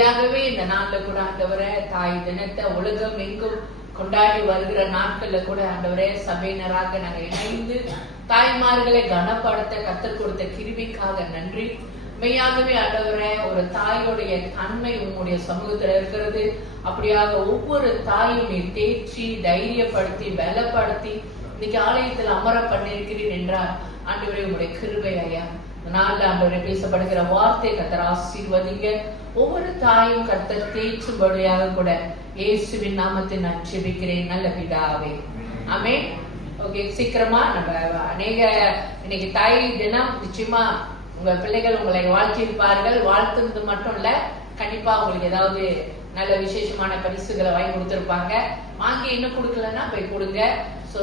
மெய்யாகவே இந்த நாள்ல கூட ஆண்டவரே தாய் தினத்தை உலகம் எங்கும் கொண்டாடி வருகிற நாட்கள்ல கூட ஆண்டவரே சபையினராக நாங்க இணைந்து தாய்மார்களை கனப்படுத்த கத்தர் கொடுத்த கிருபைக்காக நன்றி. மெய்யாகவே ஆண்டவரே ஒரு தாயோடைய தன்மை உங்களுடைய சமூகத்துல இருக்கிறது. அப்படியாக ஒவ்வொரு தாயும் நீ தேய்ச்சி தைரியப்படுத்தி பலப்படுத்தி இன்னைக்கு ஆலயத்தில் அமர பண்ணிருக்கிறீர் என்றால் ஆண்டவரே உங்களுடைய கிருபை ஐயா. நாள்ல ஆண்டவரே பேசப்படுகிற வார்த்தை கத்தர் ஆசீர்வதிங்க. ஒவ்வொரு தாயும் கத்தர் தேய்ச்சும்படியாக கூட இயேசுவின் நாமத்தில் நான் ஜெபிக்கிறேன் நல்ல பிதாவே, ஆமென். ஓகே, சீக்கிரமா நம்ம அநேக இன்னைக்கு தாய் தினம். நிச்சயமா உங்க பிள்ளைகள் உங்களை வாழ்த்தியிருப்பார்கள். வாழ்த்துறது மட்டும் இல்ல, கண்டிப்பா உங்களுக்கு ஏதாவது நல்ல விசேஷமான பரிசுகளை வாங்கி கொடுத்திருப்பாங்க. வாங்கி இன்னும் கொடுக்கலன்னா போய் கொடுங்க. சோ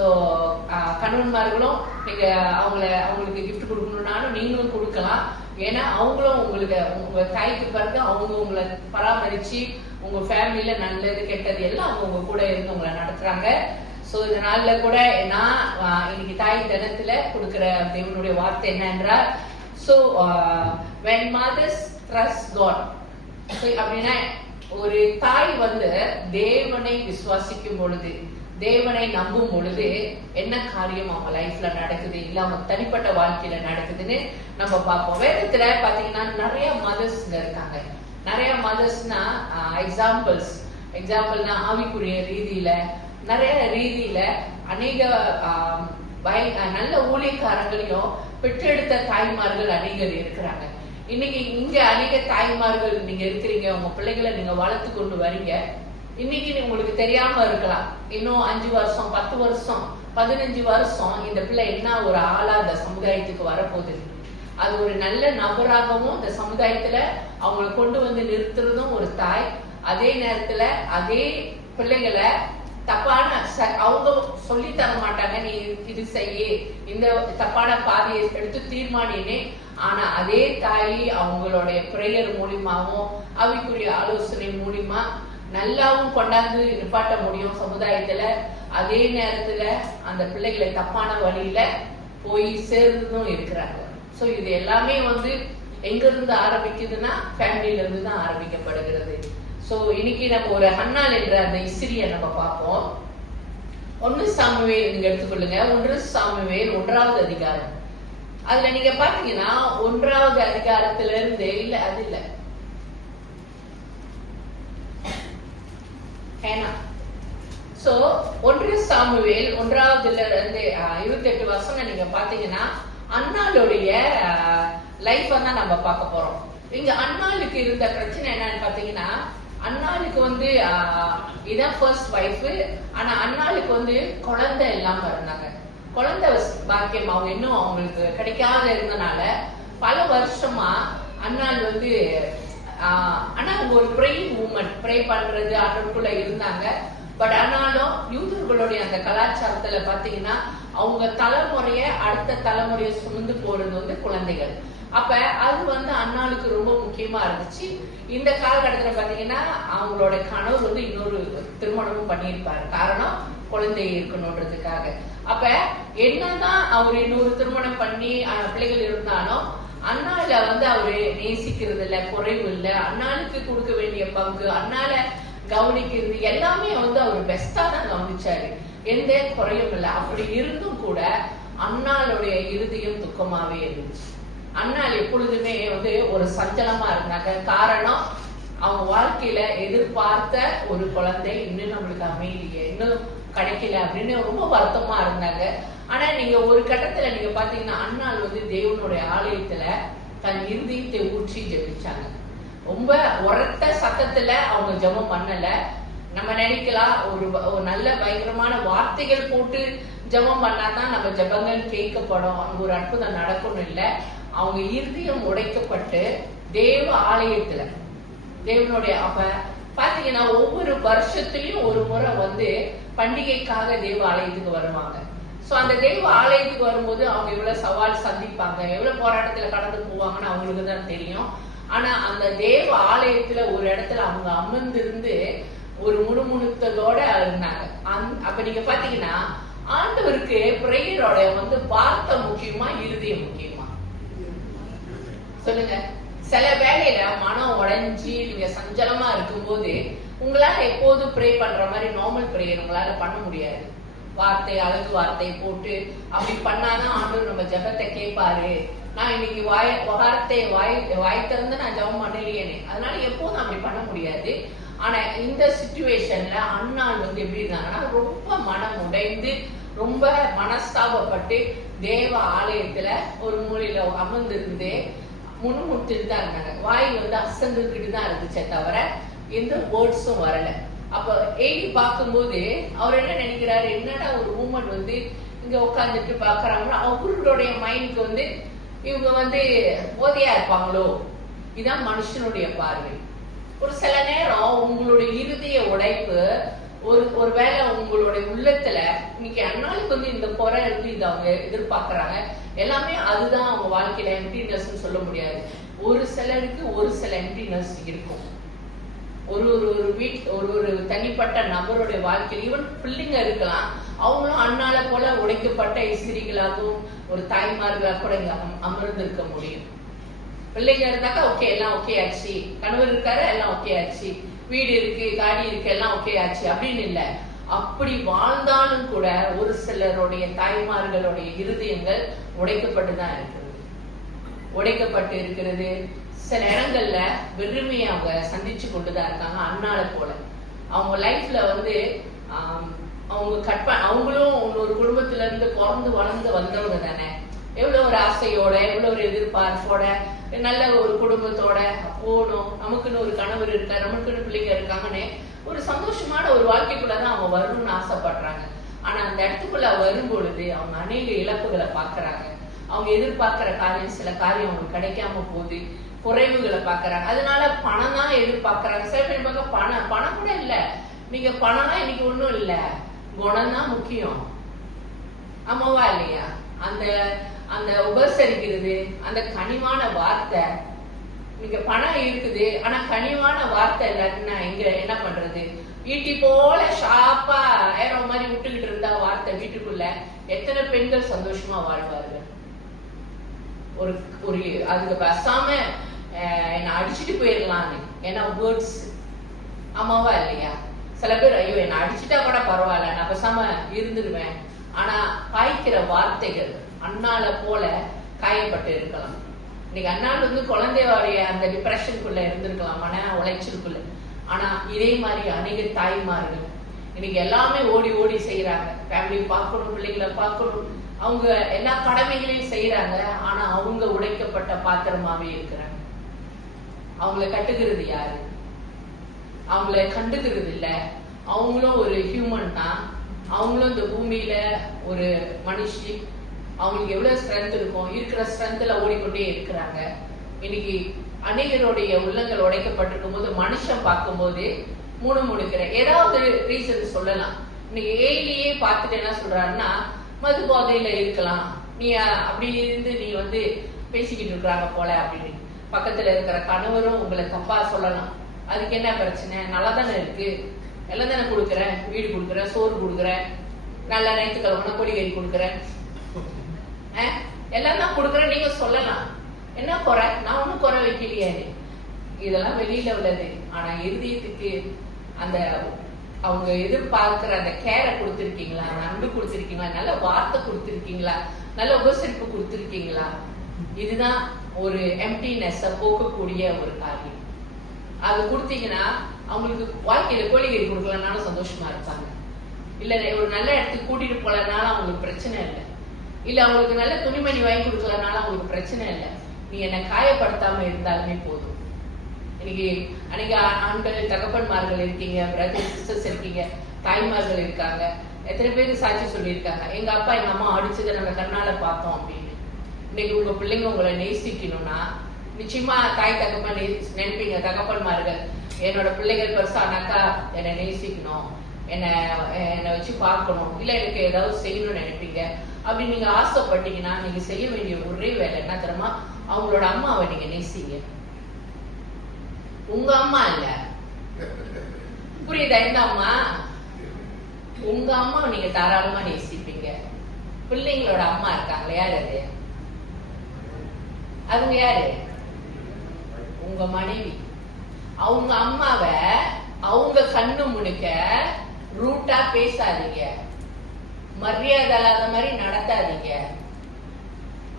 கணவன்மார்களும் நீங்க அவங்களுக்கு கிஃப்ட் கொடுக்கணும்னாலும் நீங்களும் கொடுக்கலாம். ஏன்னா அவங்களும் உங்களுக்கு உங்க தாய்க்கு பிறகு அவங்க உங்களை பராமரிச்சு உங்க ஃபேமிலியில நல்லது கெட்டது எல்லாம் அவங்க உங்க கூட இருந்து உங்களை நடத்துறாங்க. சோ இதனால கூட நான் இன்னைக்கு தாய் தினத்துல கொடுக்கிற தேவனுடைய வார்த்தை என்ன என்றால், so when mothers trust God, அப்படின்னா ஒரு தாய் தேவனை விசுவாசிக்கும் பொழுது, தேவனை நம்பும் பொழுது என்ன காரியம் அவங்க லைஃப்ல நடக்குது, இல்ல அவங்க தனிப்பட்ட வாழ்க்கையில நடக்குதுன்னு நம்ம பார்ப்போம். வேதத்துல பாத்தீங்கன்னா நிறைய மதர்ஸ் இருக்காங்க. நிறைய மதர்ஸ்னா எக்ஸாம்பிள்னா ஆவிக்குரிய ரீதியில நிறைய ரீதியில அநேக நல்ல ஊழியக்காரங்களையும் பெற்றெடுத்த தாய்மார்கள் அநேகர் இருக்கிறாங்க. இன்னைக்கு இங்க அநேக தாய்மார்கள் நீங்க இருக்கிறீங்க. உங்க பிள்ளைகளை நீங்க வளர்த்து கொண்டு வரீங்க. இன்னைக்கு உங்களுக்கு தெரியாம இருக்கலாம், இன்னும் 5 வருஷம் 10 வருஷம் 15 வருஷம் இந்த பிள்ளை என்ன ஒரு ஆளா இந்த சமுதாயத்துக்கு வரப்போகுது. அது ஒரு நல்ல நபராகவும் இந்த சமுதாயத்துல அவங்களை கொண்டு வந்து நிறுத்துறதும் ஒரு தாய். அதே நேரத்துல அதே பிள்ளைகளை தப்பான அவங்க சொல்லி தர மாட்டாங்க, நீ இது செய்ய, இந்த தப்பான பாதையை எடுத்து தீர்மானினே. ஆனா அதே தாய் அவங்களுடைய பிரேயர் மூலியமாவும் அவைக்குரிய ஆலோசனை மூலியமா நல்லாவும் கொண்டாந்து நிப்பாட்ட முடியும் சமுதாயத்துல. அதே நேரத்துல அந்த பிள்ளைகளை தப்பான வழியில போய் சேர்ந்தும் இருக்கிறாங்க. சோ இது எல்லாமே எங்க இருந்து ஆரம்பிக்குதுன்னா ஃபேமிலியில இருந்து தான் ஆரம்பிக்கப்படுகிறது. சோ இன்னைக்கு நம்ம ஒரு ஹன்னாள் என்ற அந்த இஸ்ரிய நம்ம பார்ப்போம். 1 சாமுவேல் நீங்க எடுத்துக்கொள்ளுங்க. 1 சாமுவேல் 1வது அதிகாரம். அதுல நீங்க பாத்தீங்கன்னா 1வது அதிகாரத்துல இருந்து அது இல்ல சோ 1 சாமுவேல் 1வதுல இருந்து 28 வருஷம் நீங்க பாத்தீங்கன்னா அன்னாளுடைய லைஃப் தான் நம்ம பார்க்க போறோம். இங்க அன்னாளுக்கு இருந்த பிரச்சனை என்னன்னு பாத்தீங்கன்னா, அன்னாளுக்கு இதான் ஃபர்ஸ்ட் வைஃப். ஆனா அன்னாளுக்கு குழந்தை இல்லாம இருந்தாங்க. குழந்தை பாக்கியம் அவங்க இன்னும் அவங்களுக்கு கிடைக்காத இருந்தனால பல வருஷமா அன்னாள் ஆனா அவங்க ஒரு ப்ரேயிங் மூமெண்ட், ப்ரே பண்றது அதற்குள்ள இருந்தாங்க. பட் ஆனாலும் யூதர்களுடைய அந்த கலாச்சாரத்துல பாத்தீங்கன்னா அவங்க தலைமுறைய அடுத்த தலைமுறைய சுமந்து போறது குழந்தைகள். அப்ப அது அன்னாளுக்கு ரொம்ப முக்கியமா இருந்துச்சு. இந்த காலகட்டத்துல பாத்தீங்கன்னா அவங்களோட கணவர் இன்னொரு திருமணமும் பண்ணியிருப்பாரு. காரணம் குழந்தை இருக்கணும்ன்றதுக்காக. அப்ப என்னதான் அவர் இன்னொரு திருமணம் பண்ணி பிள்ளைகள் இருந்தாலும் அண்ணால அவரு நேசிக்கிறது இல்ல, குறைவு இல்ல. அண்ணாளுக்கு கொடுக்க வேண்டிய பங்கு, அண்ணால கவனிக்கிறது எல்லாமே அவரு பெஸ்டா தான் கவனிச்சாரு. எந்த குறையும் இல்லை. அப்படி இருந்தும் கூட அண்ணாளுடைய இருதயம் துக்கமாவே இருந்துச்சு. அண்ணாள் எப்பொழுதுமே ஒரு சஞ்சலமா இருந்தாங்க. காரணம் அவங்க வாழ்க்கையில எதிர்பார்த்த ஒரு குழந்தை இன்னும் நம்மளுக்கு அமைதிய இன்னும் கிடைக்கல அப்படின்னு ரொம்ப வருத்தமா இருந்தாங்க. ஆனா நீங்க ஒரு கட்டத்துல நீங்க பாத்தீங்கன்னா அண்ணாள் தேவனுடைய ஆலயத்துல தன் இருதயத்தை ஊற்றி ஜெபிச்சாங்க. ரொம்ப உரத்த சத்தத்துல அவங்க ஜெபம் பண்ணல. நம்ம நினைக்கலாம் ஒரு நல்ல பயங்கரமான வார்த்தைகள் போட்டு ஜெபம் பண்ணாதான் நம்ம ஜெபங்கள் கேட்கப்படும், அங்க ஒரு அற்புதம் நடக்கணும் இல்ல. அவங்க இருதயம் உடைக்கப்பட்டு தேவ ஆலயத்துல தேவனுடைய அப்ப பாத்தீங்கன்னா ஒவ்வொரு வருஷத்துலயும் ஒரு முறை பண்டிகைக்காக தேவ ஆலயத்துக்கு வருவாங்க. சோ அந்த தெய்வ ஆலயத்துக்கு வரும்போது அவங்க எவ்வளவு சவால் சந்திப்பாங்க, எவ்வளவு போராட்டத்துல கடந்து போவாங்கன்னு அவங்களுக்கு தான் தெரியும். ஆனா அந்த தேவ ஆலயத்துல ஒரு இடத்துல அவங்க அமர்ந்திருந்து ஒரு முணுமுணுத்ததோட இருந்தாங்க. அப்ப நீங்க பாத்தீங்கன்னா ஆண்டவருக்கு பிரேயரோட வார்த்தை முக்கியமா இருதயம் முக்கியமா? சொல்லுங்க. சில வேலையில மனம் உடைஞ்சி நீங்க சஞ்சலமா இருக்கும்போது உங்களால எப்போதும் ப்ரே பண்ற மாதிரி நார்மல் ப்ரேயர் உங்களால பண்ண முடியாது. வார்த்தை அழகு வார்த்தை போட்டு அப்படி பண்ணாதான் ஆண்டவர் நம்ம ஜெபத்தை கேட்பாரு. நான் இன்னைக்கு வாய் திறந்து நான் ஜெபம் பண்ணலையேனே, அதனால எப்போதும் அப்படி பண்ண முடியாது. ஆனா இந்த சிச்சுவேஷன்ல அண்ணாள் எப்படி இருந்தாங்கன்னா ரொம்ப மனம் உடைந்து ரொம்ப மனஸ்தாபப்பட்டு தேவ ஆலயத்துல ஒரு மூலையில அமர்ந்திருந்து முணுமுணுத்துட்டு தான் இருந்தாங்க. வாய் அசந்துக்கிட்டு தான் இருந்துச்சே தவிர எந்த வேர்ட்ஸும் வரல. அப்ப ஏலி பார்க்கும்போது அவர் என்ன நினைக்கிறாரு, என்னடா ஒரு மூமெண்ட் இங்க உட்காந்துட்டு பாக்குறாங்கன்னா அவர்களுடைய மைண்டுக்கு இவங்க போதையா இருப்பாங்களோ, இதான் மனுஷனுடைய பார்வை. ஒரு சில நேரம் உங்களுடைய இருதய உடைப்பு ஒருவேளை உங்களுடைய உள்ளத்துல இன்னைக்கு அண்ணாளுக்கு இந்த குறை இருந்து இது அவங்க எதிர்பார்க்கறாங்க எல்லாமே, அதுதான் அவங்க வாழ்க்கையில எம்டினஸ் சொல்ல முடியாது. ஒரு சிலருக்கு ஒரு சில எம்டினஸ் இருக்கும். ஒரு தனிப்பட்ட நபருடைய வாழ்க்கையில் ஈவன் பிள்ளைங்க இருக்கலாம், அவங்களும் அண்ணால போல உடைக்கப்பட்ட இஸ்திரிகளாகவும் ஒரு தாய்மார்களாக கூட இங்க அமர்ந்திருக்க முடியும். பிள்ளைங்க இருந்தாக்கா ஓகே எல்லாம் ஓகே ஆச்சு, கணவர் இருக்காரு எல்லாம் ஓகே ஆச்சு, வீடு இருக்கு காடி இருக்கு எல்லாம் ஓகே ஆச்சு அப்படின்னு இல்ல. அப்படி வாழ்ந்தாலும் கூட ஒரு சிலருடைய தாய்மார்களுடைய இருதயங்கள் உடைக்கப்பட்டுதான் இருக்கிறது, உடைக்கப்பட்டு இருக்கிறது. சில இடங்கள்ல வெறுமையை அவங்க சந்திச்சு கொண்டுதான் இருக்காங்க. அண்ணால போல அவங்க லைஃப்ல அவங்க அவங்களும் ஒரு குடும்பத்துல இருந்து பிறந்து வளர்ந்து வந்தவங்க தானே. எவ்வளவு ஒரு ஆசையோட எவ்வளவு ஒரு எதிர்பார்ப்போட நல்ல ஒரு குடும்பத்தோட போகணும், நமக்குன்னு ஒரு கணவர் இருக்காரு, நமக்குன்னு பிள்ளைங்க இருக்காங்கன்னு ஒரு சந்தோஷமான ஒரு வாழ்க்கைக்குள்ளதான் அவங்க வரணும்னு ஆசைப்படுறாங்க. ஆனா அந்த இடத்துக்குள்ள வரும் பொழுது அவங்க அநேக இழப்புகளை பாக்குறாங்க. அவங்க எதிர்பார்க்கிற காரியம் சில காரியம் அவங்களுக்கு கிடைக்காம போகுது, குறைவுகளை பாக்குறாங்க. அதனால பணம் தான் எதிர்பார்க்கறாங்க. சில பேர் பார்க்க பணம் கூட இல்ல, நீங்க பணம்னா இன்னைக்கு ஒண்ணும் இல்ல, குணம் தான் முக்கியம். ஆமாவா இல்லையா? அந்த உபசரிக்கிறது, அந்த கனிவான வார்த்தை. நீங்க பணம் இருக்குது ஆனா கனிவான வார்த்தை இல்லாட்டினா இங்க என்ன பண்றது? ஈட்டி போல ஷாப்பா ஏற மாதிரி விட்டுக்கிட்டு இருந்தா வார்த்தை வீட்டுக்குள்ள எத்தனை பெண்கள் சந்தோஷமா வாழ்வார்கள்? ஒரு அதுக்கு பேசாம என்ன அடிச்சுட்டு போயிடலான்னு, ஏன்னா வேர்ட்ஸ். ஆமாவா இல்லையா? சில பேர் ஐயோ என்ன அடிச்சுட்டா கூட பரவாயில்ல நான் பேசாம இருந்துருவேன். ஆனா காய்க்கிற வார்த்தைகள் அண்ணால போல காயப்பட்டு இருக்கலாம். இன்னைக்கு அண்ணாள் குழந்தையோடைய அந்த டிப்ரெஷனுக்குள்ள இருந்திருக்கலாம், மன உளைச்சலுக்குள்ள. ஆனா இதே மாதிரி அநேக தாய்மார்கள் இன்னைக்கு எல்லாமே ஓடி ஓடி செய்யறாங்க. ஃபேமிலி பார்க்கணும், பிள்ளைங்களை பார்க்கணும், அவங்க எல்லா கடமைகளையும் செய்யறாங்க. ஆனா அவங்க உடைக்கப்பட்ட பாத்திரமாவே இருக்கிறாங்க. அவங்கள கட்டுகிறது யாரு? அவங்கள கண்டுக்கிறது இல்ல. அவங்களும் ஒரு ஹியூமன் தான், அவங்களும் இந்த பூமியில ஒரு மனுஷி. அவங்களுக்கு எவ்வளவு ஸ்ட்ரென்த் இருக்கும், இருக்கிற ஸ்ட்ரென்த்ல ஓடிக்கொண்டே இருக்கிறாங்க. இன்னைக்கு அநேகருடைய உள்ளங்கள் உடைக்கப்பட்டிருக்கும் போது மனுஷன் பார்க்கும் போது முணுமுணுக்கிற ஏதாவது ரீசன் சொல்லலாம். இன்னைக்கு ஏலியே பார்த்துட்டு என்ன சொல்றாருன்னா, மது போதையில இருக்கலாம், நீ அப்படி இருந்து நீ பேசிக்கிட்டு இருக்கிறாங்க போல அப்படின்னு. பக்கத்துல இருக்கிற கணவரும் உங்களை தப்பா சொல்லலாம். அதுக்கு என்ன பிரச்சனை? நல்லா தானே இருக்கு, எல்லாம் தானே கொடுக்குறேன், வீடு கொடுக்குறேன், சோறு கொடுக்குறேன், நல்ல ஞாயிற்றுக்கிழமை கொடிகறி கொடுக்குறேன், எல்லாம் தான் கொடுக்குறேன் நீங்க சொல்லலாம். என்ன குறை? நான் ஒன்னும் குறை வைக்கலையே. இதெல்லாம் வெளியில உள்ளது. ஆனா இருதயத்துக்கு அந்த அவங்க எதிர்பார்க்கிற அந்த கேரை கொடுத்திருக்கீங்களா, அந்த அன்பு கொடுத்திருக்கீங்களா, நல்ல வார்த்தை கொடுத்திருக்கீங்களா, நல்ல உபசரிப்பு கொடுத்திருக்கீங்களா? இதுதான் ஒரு எம்டினஸ் போக்கக்கூடிய ஒரு காரியம். அது கொடுத்தீங்கன்னா அவங்களுக்கு வாழ்க்கையில கோழிகறி கொடுக்கலனாலும் சந்தோஷமா இருப்பாங்க. இல்ல ஒரு நல்ல இடத்துக்கு கூட்டிட்டு போலனாலும் அவங்களுக்கு பிரச்சனை இல்லை. இல்ல அவங்களுக்கு நல்ல துணிமணி வாங்கி கொடுக்கலனாலும் அவங்களுக்கு பிரச்சனை இல்லை. நீ என்ன காயப்படுத்தாம இருந்தாலுமே போதும். இன்னைக்கு அன்னைக்கு ஆண்கள் தகப்பன்மார்கள் இருக்கீங்க, பிரதர் சிஸ்டர்ஸ் இருக்கீங்க, தாய்மார்கள் இருக்காங்க. எத்தனை பேருக்கு சாட்சி சொல்லியிருக்காங்க, எங்க அப்பா எங்க அம்மா அடிச்சதை நாங்க கண்ணால பார்த்தோம் அப்படின்னு. இன்னைக்கு உங்க பிள்ளைங்க உங்களை நேசிக்கணும்னா நிச்சயமா தாய் தகப்பன் நினைப்பீங்க. தகப்பன்மார்கள் என்னோட பிள்ளைகள் பெருசானாக்கா என்னை நேசிக்கணும், என்னை வச்சு பார்க்கணும், இல்ல எனக்கு ஏதாவது செய்யணும்னு நினைப்பீங்க. அப்படி நீங்க ஆசைப்பட்டீங்கன்னா நீங்க செய்ய வேண்டிய ஒரே வேலை என்ன தெரியுமா? அவங்களோட அம்மாவை நீங்க நேசிங்க. உங்க அம்மா இல்ல, புரியுதா? எந்த அம்மா? உங்க அம்மாவை நீங்க தாராளமா நேசிப்பீங்க. பிள்ளைங்களோட அம்மா இருக்காங்களே, யாரு அது? அவங்க யாரு? உங்க மனைவி. அவங்க அம்மாவை அவங்க கண்ணு முழுக்க ரூட்டா பேசாதீங்க, மரியாதை இல்லாத மாதிரி நடத்தாதீங்க,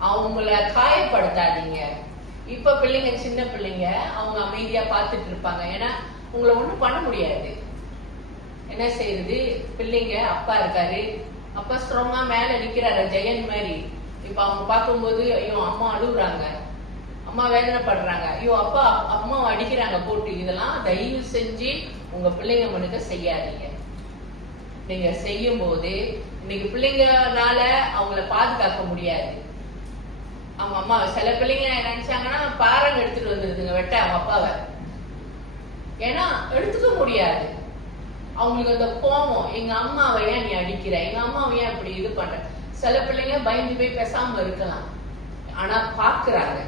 அவங்கள காயப்படுத்தாதீங்க. இப்ப பிள்ளைங்க சின்ன பிள்ளைங்க அவங்க அமைதியா பார்த்துட்டு இருப்பாங்க. ஏன்னா உங்களை ஒண்ணும் பண்ண முடியாது. என்ன செய்யுது, பிள்ளைங்க அப்பா இருக்காரு, அப்பா ஸ்ட்ராங்கா மேல நிக்கிறாரு ஜெயன் மாதிரி. இப்ப அவங்க பார்க்கும்போது ஐயோ அம்மா அழுகுறாங்க, அம்மா வேதனைப்படுறாங்க, ஐயோ அப்பா அம்மாவை அடிக்கிறாங்க போட்டு. இதெல்லாம் தயவு செஞ்சு உங்க பிள்ளைங்க மனுக்க செய்யாதீங்க. நீங்க செய்யும் போது இன்னைக்கு பிள்ளைங்கனால அவங்கள பாதுகாக்க முடியாது. அவங்க அம்மா சில பிள்ளைங்க நினைச்சாங்கன்னா பாருங்க எடுத்துட்டு வந்துருதுங்க வெட்ட அவங்க அப்பாவை. ஏன்னா எடுத்துக்க முடியாது அவங்களுக்கு அந்த கோபம். எங்க அம்மாவை ஏன் நீ அடிக்கிற, எங்க அம்மாவை ஏன் அப்படி இது பண்ற. சில பிள்ளைங்க பயந்து போய் பேசாம இருக்கலாம். ஆனா பாக்குறாங்க,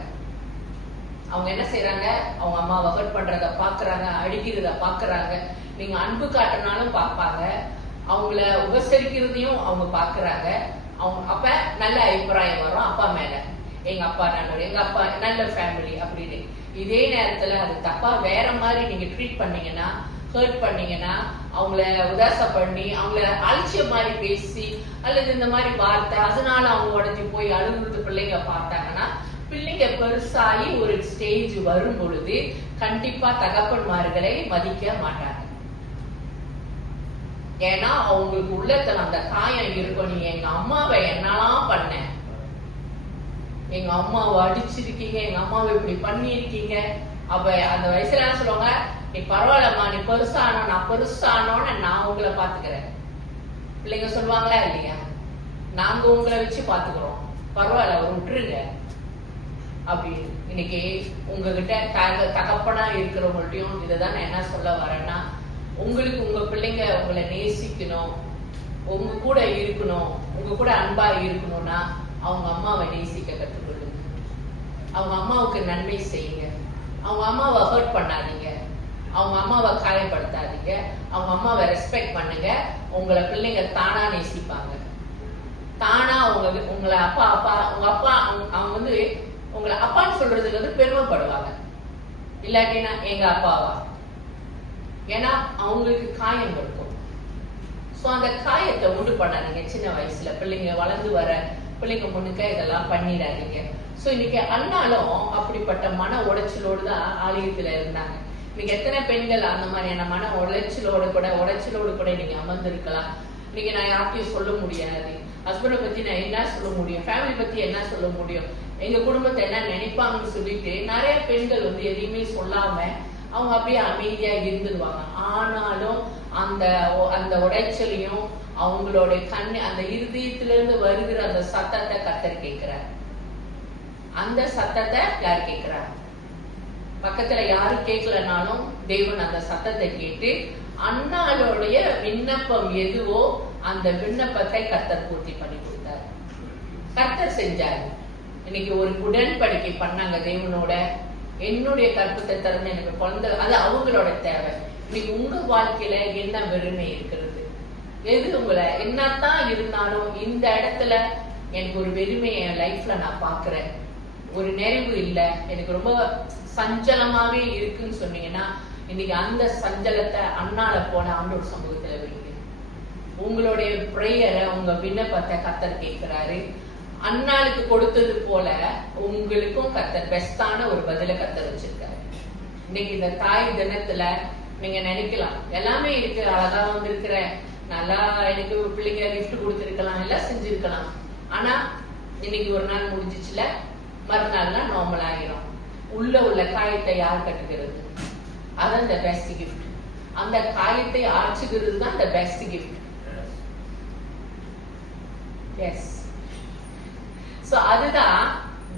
அவங்க என்ன செய்யறாங்க, அவங்க அம்மாவை ஹர்ட் பண்றத பாக்குறாங்க, அடிக்கிறத பாக்குறாங்க. நீங்க அன்பு காட்டினாலும் பாப்பாங்க, அவங்கள உபசரிக்கிறதையும் அவங்க பாக்குறாங்க. அவங்க அப்ப நல்ல அபிப்பிராயம் வரும் அப்பா மேல, எங்க அப்பா நல்லவர், எங்க அப்பா நல்ல ஃபேமிலி அப்படின்னு. இதே நேரத்துல அது தப்பா வேற மாதிரி நீங்க ட்ரீட் பண்ணீங்கன்னா, ஹர்ட் பண்ணீங்கன்னா, அவங்கள உதாச பண்ணி அவங்கள அலட்சிய மாதிரி பேசி அல்லது இந்த மாதிரி வார்த்தை, அதனால அவங்க உடஞ்சி போய் அழுகுறது பிள்ளைங்க பார்த்தாங்கன்னா, பிள்ளைங்க பெருசாகி ஒரு ஸ்டேஜ் வரும் பொழுது கண்டிப்பா தகப்பன்மார்களை மதிக்க மாட்டாங்க. ஏன்னா அவங்களுக்கு உள்ளத்துல அந்த காயம் இருக்கும். நீ எங்க அம்மாவை என்னெல்லாம் பண்ண, எங்க அம்மாவை அடிச்சிருக்கீங்க, எங்க அம்மாவை இப்படி பண்ணிருக்கீங்க. அப்ப அந்த வயசுல என்ன சொல்லுவாங்க, நீ பரவாயில்லம்மா, நீ பெருசானோ, நான் பெருசானோன்னு நான் உங்களை பாத்துக்கிறேன். பிள்ளைங்க சொல்லுவாங்களா இல்லையா, நாங்க உங்களை வச்சு பாத்துக்கிறோம், பரவாயில்ல ஒரு விட்டுருங்க அப்படின்னு. இன்னைக்கு உங்ககிட்ட தகப்பனா இருக்கிறவங்கள்ட்டையும் இதுதான் நான் என்ன சொல்ல வரேன்னா, உங்களுக்கு உங்க பிள்ளைங்க உங்களை நேசிக்கணும், உங்க கூட இருக்கணும், உங்க கூட அன்பா இருக்கணும்னா அவங்க அம்மாவை நேசிக்க கற்றுக்கொள்ளுங்க. அவங்க அம்மாவுக்கு நன்மை செய்யுங்க, அவங்க அம்மாவை ஹர்ட் பண்ணாதீங்க, அவங்க அம்மாவை காயப்படுத்தாதீங்க, அவங்க அம்மாவை ரெஸ்பெக்ட் பண்ணுங்க. உங்களை பிள்ளைங்க தானா நேசிப்பாங்க. தானா உங்களை அப்பா அப்பா உங்க அப்பா அவங்க வந்து உங்களை அப்பான்னு சொல்றதுக்கு வந்து பெருமைப்படுவாங்க. இல்லாட்டினா எங்க அப்பாவா, ஏன்னா அவங்களுக்கு காயம் இருக்கும். சோ அந்த காயத்தை உண்டு பண்ணாதீங்க. சின்ன வயசுல பிள்ளைங்க வளர்ந்து வர பிள்ளைங்க முன்னுக்க இதெல்லாம் பண்ணிடாதீங்க. சோ இன்னைக்கு அண்ணாலும் அப்படிப்பட்ட மன உடைச்சலோடு தான் ஆலயத்துல இருந்தாங்க. இன்னைக்கு எத்தனை பெண்கள் அந்த மாதிரியான மன உடைச்சலோடு கூட நீங்க அமர்ந்திருக்கலாம். நீங்க நான் யார்கிட்டயும் சொல்ல முடியாது, ஹஸ்பண்டை பத்தி நான் என்ன சொல்ல முடியும், ஃபேமிலி பத்தி என்ன சொல்ல முடியும், எங்க குடும்பத்தை என்ன நினைப்பாங்கன்னு சொல்லிட்டு நிறைய பெண்கள் வந்து எதையுமே சொல்லாம அவங்க அப்படியே அமைதியா இருந்துருவாங்க. ஆனாலும் அந்த அந்த உடைச்சலையும் அவங்களோட கண்ணு அந்த இருதயத்திலிருந்து வருகிற அந்த சத்தத்தை கர்த்தர் கேட்கிறார். அந்த சத்தத்தை யார் கேட்கிறார்? பக்கத்துல யாரு கேட்கலனாலும் தேவன் அந்த சத்தத்தை கேட்டு அண்ணாளுடைய விண்ணப்பம் எதுவோ அந்த விண்ணப்பத்தை கர்த்தர் பூர்த்தி பண்ணி கொடுத்தார். கர்த்தர் செஞ்சாரு. இன்னைக்கு ஒரு உடன்படிக்கை பண்ணாங்க தேவனோட, என்னுடைய கற்பத்தை திறந்து எனக்கு குழந்தை, அது அவங்களோட தேவை. இன்னைக்கு உங்க வாழ்க்கையில என்ன வெறுமை இருக்கிறது, எது உங்களை என்னத்தான் இருந்தாலும் இந்த இடத்துல எனக்கு ஒரு வெறுமை என் லைஃப்ல நான் பாக்குறேன், ஒரு நிறைவு இல்லை, எனக்கு ரொம்ப சஞ்சலமாவே இருக்குன்னு சொன்னீங்கன்னா, இன்னைக்கு அந்த சஞ்சலத்தை அண்ணால போல ஆண்டவர் சமூகத்துல வைங்க. உங்களுடைய பிரேயரை, உங்க விண்ணப்பத்தை கர்த்தர் கேட்கிறாரு. அண்ணாளுக்கு கொடுத்தது போல உங்களுக்கும் கர்த்தர் பெஸ்டான ஒரு பதில கர்த்தர் வச்சிருக்காரு. இன்னைக்கு இந்த தாய் தினத்துல நீங்க நினைக்கலாம் எல்லாமே இருக்கு, அழகா வந்திருக்கிற, நல்லா எனக்கு பிள்ளைங்க கிஃப்ட் கொடுத்திருக்கலாம், எல்லாம் செஞ்சிருக்கலாம். ஆனா இன்னைக்கு ஒரு நாள் முடிஞ்சிச்சுல, மறுநாள்னா நார்மல் ஆகிரும். உள்ள காயத்தை யார் கட்டுகிறது? அதான் the best gift. அந்த காயத்தை ஆற்றுகிறது தான் the best gift. Yes. So அதுதான்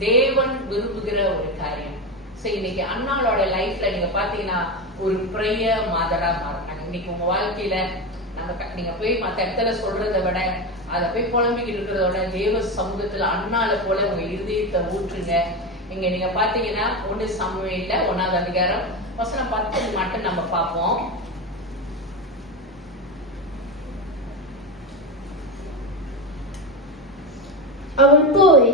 தேவன் விரும்புகிற ஒரு காரியம். சோ இன்னைக்கு அண்ணாளோட லைஃப்ல நீங்க பாத்தீங்கன்னா ஒரு பிரேயர் மாதரா மாறினாங்க. இன்னைக்கு உங்க வாழ்க்கையில நீங்க போய் மத்த இடத்துல சொல்றதை விட, அதை போய் புலம்பிக்கிட்டு இருக்கிறத விட, தேவ சமூகத்துல அண்ணால போல உங்க இருதயத்தை ஊற்றுங்க. இங்க நீங்க பாத்தீங்கன்னா 1 சாமுவேல்ல 1ஆவது அதிகாரம் வசனம் 10 மட்டும் நம்ம பார்ப்போம். அவன் போய்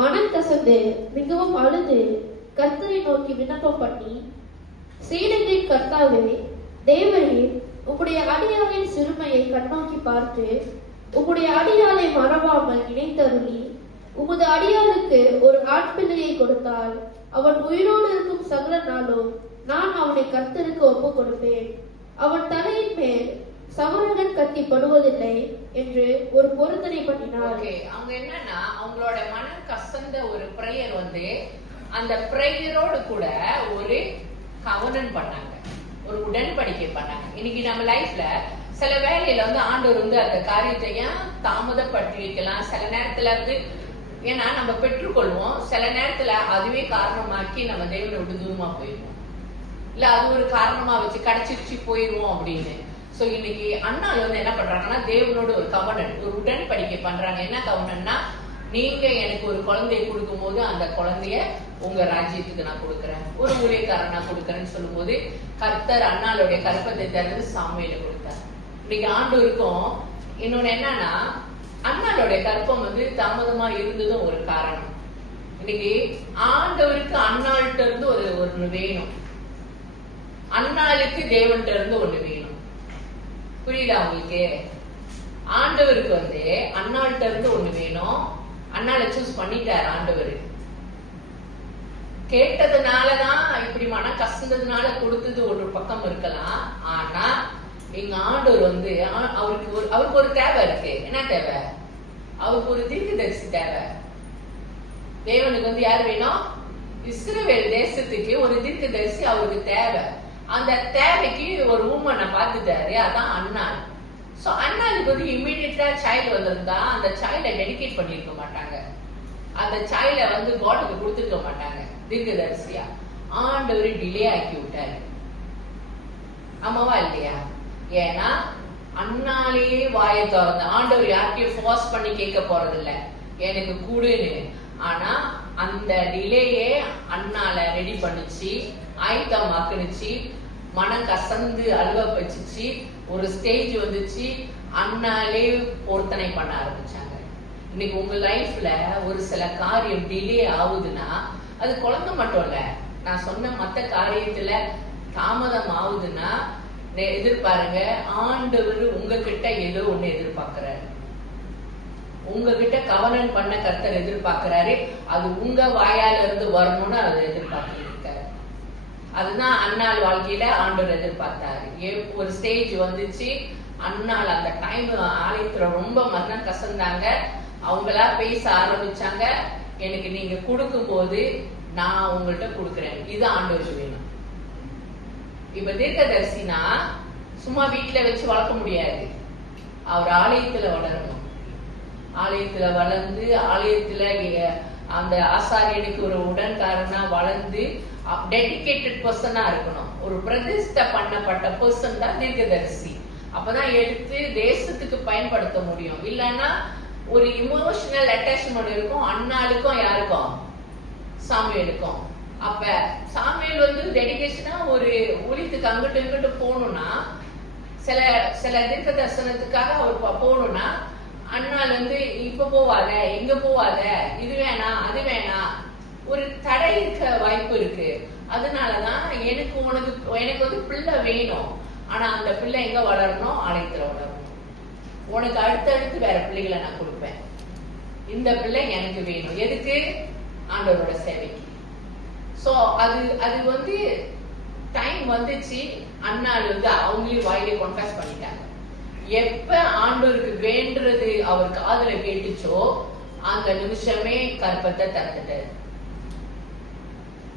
மனம் கசந்து மிகவும் அழுது கர்த்தரை நோக்கி விண்ணப்பம் பண்ணி, சீடனின் கர்த்தாவே, தேவரே, உம்முடைய அடியாளின் சிறுமையை கண்ணோக்கி பார்த்து உம்முடைய அடியாளை மறவாமல் நினைத்தருளி உமது அடியாளுக்கு ஒரு ஆண் பிள்ளையை கொடுத்தால் அவன் உயிரோடு இருக்கும் சகல நாளும் நான் அவனை கர்த்தருக்கு ஒப்புக் கொடுப்பேன். அவன் தலையின் மேல் சவரகன் கத்தி படுவதில்லை என்று ஒரு பொருத்தனை பண்ணினார். அவங்க என்னன்னா, அவங்களோட மனம் கசந்த ஒரு பிரேயர் அந்த பிரேயரோடு கூட ஒரு கவனம் பண்ணாங்க, ஒரு உடன்படிக்கை பண்ணாங்க. இன்னைக்கு நம்ம லைஃப்ல சில வேலையில ஆண்டவர் அந்த காரியத்தை தாமதப்படுத்தி வைக்கலாம். சில நேரத்துல ஏன்னா நம்ம பெற்றுக்கொள்வோம், சில நேரத்துல அதுவே காரணமாக்கி நம்ம தேவனை விட்டு தூரமா போயிடுவோம், இல்ல அது ஒரு காரணமா வச்சு கிடைச்சிருச்சு போயிடுவோம் அப்படின்னு. சோ இன்னைக்கு அண்ணாள் என்ன பண்றாங்கன்னா, தேவனோட ஒரு கவனம், ஒரு உடன்படிக்கை பண்றாங்க. என்ன கவனம்னா, நீங்க எனக்கு ஒரு குழந்தைய கொடுக்கும் போது அந்த குழந்தைய உங்க ராஜ்யத்துக்கு நான் கொடுக்கறேன், ஒரு ஊழியக்காரன் நான் கொடுக்கறேன்னு சொல்லும் போது கர்த்தர் அண்ணாளுடைய கற்பத்தை திறந்து சாமுவேல கொடுத்தார். இன்னைக்கு ஆண்டவருக்கும் இன்னொன்னு என்னன்னா, அண்ணாளுடைய கற்பம் தாமதமா இருந்ததும் ஒரு காரணம். இன்னைக்கு ஆண்டவருக்கு அண்ணாள்கிட்ட இருந்து ஒரு வேணும், அண்ணாளுக்கு தேவன்கிட்ட இருந்து ஒண்ணு வேணும். புரியுதா உங்களுக்கு? ஆண்டவருக்கு அண்ணாள்கிட்ட இருந்து ஒண்ணு வேணும். அண்ணாளை சூஸ் பண்ணிட்டார் ஆண்டவர். கேட்டதுனாலதான் இப்படி மனம் கசந்ததுனால கொடுத்தது ஒரு பக்கம் இருக்கலாம். ஆனா எங்க ஆண்டவர் அவருக்கு ஒரு தேவை இருக்கு. என்ன தேவை? அவருக்கு ஒரு தீர்க்கதரிசி தேவை. தேவனுக்கு யார் வேணும்? இஸ்ரவேல் தேசத்துக்கு ஒரு தீர்க்கதரிசி அவருக்கு தேவை. அந்த தேவைக்கு ஒரு ஊமனை பார்த்துட்டாரு, அதான் அண்ணாள். சோ அண்ணாளுக்கு இம்மிடியட்டா சைல்டு வந்திருந்தா அந்த சைல்டை டெடிகேட் பண்ணிருக்க மாட்டாங்க, அந்த சைல்ட காட்டுக்கு கொடுத்துருக்க மாட்டாங்க தீர்க்கதரிசியா. ஆண்டவர் டிலே ஆக்கி விட்டாரு. ஆமாவா இல்லையா? ஏன்னா அண்ணாலேயே வாயை திறந்த ஆண்டவர் யார்கிட்டயும் ஃபோர்ஸ் பண்ணி கேட்க போறது இல்ல எனக்கு கூடுன்னு. ஆனா அந்த டிலேயே அண்ணால ரெடி பண்ணிச்சு, ஆயத்தமாக்குனுச்சு, மனம் கசந்து அழுவ வச்சுச்சு. ஒரு ஸ்டேஜ் வந்துச்சு, அண்ணாலே பொருத்தனை பண்ண ஆரம்பிச்சாங்க. இன்னைக்கு உங்க லைஃப்ல ஒரு சில காரியம் டிலே ஆகுதுன்னா அது குழந்தை மட்டும் இல்ல, நான் சொன்ன மத்த காரியத்துல தாமதம் ஆகுதுன்னா எதிர்பாருங்க, ஆண்டவர் உங்ககிட்ட ஏதோ ஒண்ணு எதிர்பார்க்கிறாரு, உங்ககிட்ட கவனம் பண்ண கர்த்தர் எதிர்பார்க்கிறாரு. அது உங்க வாயால இருந்து வரணும்னு அதை எதிர்பார்த்து இருக்காரு. அதுதான் அண்ணாள் வாழ்க்கையில ஆண்டவர் எதிர்பார்த்தாரு. ஒரு ஸ்டேஜ் வந்துச்சு, அண்ணாள் அந்த டைம் ஆலயத்துல ரொம்ப மரணம் கசந்தாங்க. அவங்களா பேச ஆரம்பிச்சாங்க, எனக்கு நீங்க கொடுக்கும் போது நான் உங்கள்கிட்ட கொடுக்குறேன், இது ஆண்டவருக்கு வேணும். இப்ப தீர்க்கதரிசினா சும்மா வீட்டுல வச்சு வளர்க்க முடியாது, அவர் ஆலயத்துல வளரணும். ஆலயத்துல வளர்ந்து ஆலயத்துல அந்த ஆசாரியனுக்கு ஒரு உடன்காரனா வளர்ந்து டெடிகேட்டட் பர்சனா இருக்கணும். ஒரு பிரதிஷ்டை பண்ணப்பட்ட பர்சன் தான் தீர்க்கதரிசி. அப்பதான் எடுத்து தேசத்துக்கு பயன்படுத்த முடியும். இல்லைன்னா ஒரு இமோஷனல் அட்டாச்மெண்ட் இருக்கும் அண்ணாளுக்கும் யாருக்கும், சாமுவேலுக்கும். அப்ப சாமுவேல் டெடிகேஷனா ஒரு ஊழியத்துக்கு அங்கிட்டு இங்கிட்டு போகணும்னா, சில சில தீர்க்க தரிசனத்துக்காக அவர் போகணும்னா அண்ணாள் இப்ப போவாத, எங்க போவாத, இது வேணாம் அது வேணாம், ஒரு தடை இருக்க வாய்ப்பு இருக்கு. அதனாலதான் எனக்கு பிள்ளை வேணும். ஆனா அந்த பிள்ளை எங்க வளரணும்? ஆலயத்துல வளரணும். உனக்கு அடுத்தடுத்து வேற பிள்ளைகளை நான் கொடுப்பேன், இந்த பிள்ளை எனக்கு வேணும். எதுக்கு? ஆண்டவரோட சேவைக்கு. சோ அது டைம் வந்துச்சு. அண்ணாள் அவங்களையும் வாயிலே கன்ஃபஸ் பண்ணிட்டாங்க. எப்ப ஆண்டவருக்கு வேண்டுறது அவர் காதுல கேட்டுச்சோ அந்த நிமிஷமே கற்பத்தை திறந்துட்டாரு,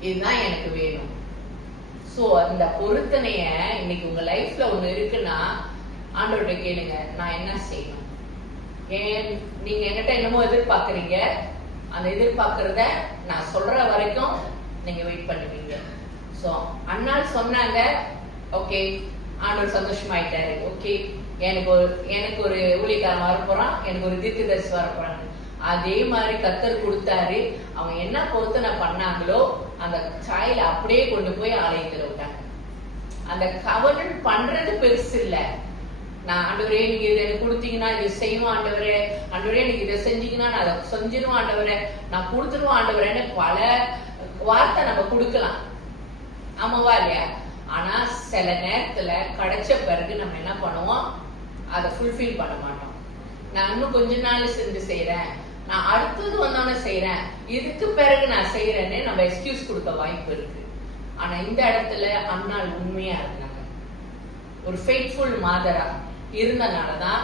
இதுதான் எனக்கு வேணும். சோ அந்த பொருத்தனைய இன்னைக்கு உங்க லைஃப்ல ஒண்ணு இருக்குன்னா ஆண்டவர்கிட்ட கேளுங்க, நான் என்ன செய்யணும்? நீங்க என்கிட்ட என்னமோ எதிர்பார்க்கறீங்க, அந்த எதிர்பார்க்கறத நான் சொல்ற வரைக்கும் நீங்க வெயிட் பண்ணுவீங்க. சோ அண்ணாள் சொன்னாங்க, ஓகே ஆண்டவர் சந்தோஷமாயிட்டாரு. ஓகே எனக்கு ஒரு ஊழியக்காரன் வரப்போறான், எனக்கு ஒரு தீர்க்கதரிசி வரப்போறாங்க. அதே மாதிரி கர்த்தர் கொடுத்தாரு. அவங்க என்ன பொருத்தனை பண்ணாங்களோ அந்த சாயில அப்படியே கொண்டு போய் ஆலயத்துல விட்டாங்க. அந்த கவர்னன் பண்றது பெருசு இல்ல. நான் ஆண்டவரே நீங்க இதை எனக்கு கொடுத்தீங்கன்னா இது செய்வோம் ஆண்டவரே, ஆண்டவரே நீங்க இதை செஞ்சீங்கன்னா நான் அதை செஞ்சிருவோம் ஆண்டவரே, நான் கொடுத்துருவோம் ஆண்டவரேன்னு பல வார்த்தை நம்ம கொடுக்கலாம், ஆமாவா இல்லையா? ஆனா சில நேரத்துல கிடைச்ச பிறகு நம்ம என்ன பண்ணுவோம், அதை ஃபுல்ஃபில் பண்ண மாட்டோம். நான் இன்னும் கொஞ்ச நாள் செஞ்சு செய்யறேன், நான் அடுத்தது வந்தோன்னு செய்யறேன், இதுக்கு பிறகு நான் செய்யறேன்னு நம்ம எக்ஸ்கியூஸ் கொடுக்க வாய்ப்பு இருக்கு. ஆனா இந்த இடத்துல அன்னாள் உண்மையா இருந்தாங்க, ஒரு ஃபெய்த்ஃபுல் மாதரா இருந்தனாலதான்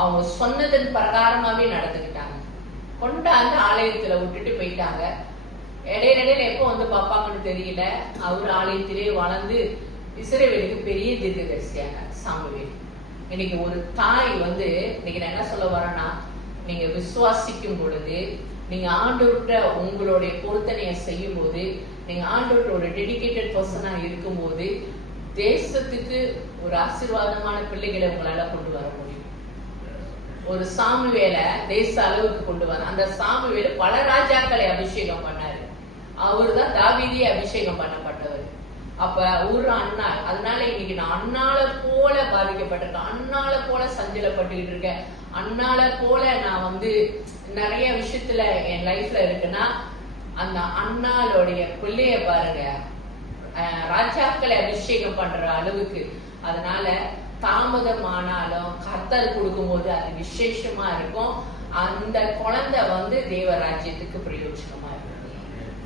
அவங்க சொன்னதன் பிரகாரமாவே நடந்துக்கிட்டாங்க. கொண்டாந்து ஆலயத்துல விட்டுட்டு போயிட்டாங்க. இடையில எப்போ வந்து பாப்பாங்கன்னு தெரியல. அவர் ஆலயத்திலே வளர்ந்து இஸ்ரவேலுக்கு பெரிய தீர்க்கதரிசியாக சாமுவேல். இன்னைக்கு ஒரு தாய் வந்து இன்னைக்கு நான் என்ன சொல்ல வரேன்னா, நீங்க விசுவாசிக்கும் பொழுது, நீங்க ஆண்டவர்கிட்ட உங்களுடைய பொருத்தனையை செய்யும் போது, நீங்க ஆண்டவர்கிட்ட ஒரு டெடிகேட்டட் பர்சனா இருக்கும் போது, தேசத்துக்கு ஒரு ஆசீர்வாதமான பிள்ளைகளை உங்களால கொண்டு வர முடியும். ஒரு சாமுவேலை தேச அளவுக்கு கொண்டு வர, அந்த சாமுவேல் பல ராஜாக்களை அபிஷேகம் பண்ணாரு. அவரு தான் தாவீதியை அபிஷேகம் பண்ணப்பட்டவர். அப்ப ஒரு அண்ணாள், அதனால இன்னைக்கு நான் அண்ணால போல பாதிக்கப்பட்டிருக்கேன், அண்ணால போல சஞ்சலப்பட்டுக்கிட்டு இருக்கேன், அண்ணால போல நான் வந்து நிறைய விஷயத்துல என் லைஃப்ல இருக்குன்னா, அந்த அண்ணாளுடைய பிள்ளைய பாருங்க, ராஜாக்களை அபிஷேகம் பண்ற அளவுக்கு. அதனால தாமதமானாலும் கர்த்தர் கொடுக்கும் போது அது விசேஷமா இருக்கும். அந்த குழந்தை வந்து தேவ ராஜ்யத்துக்கு பிரயோஜனமா இருக்கும்.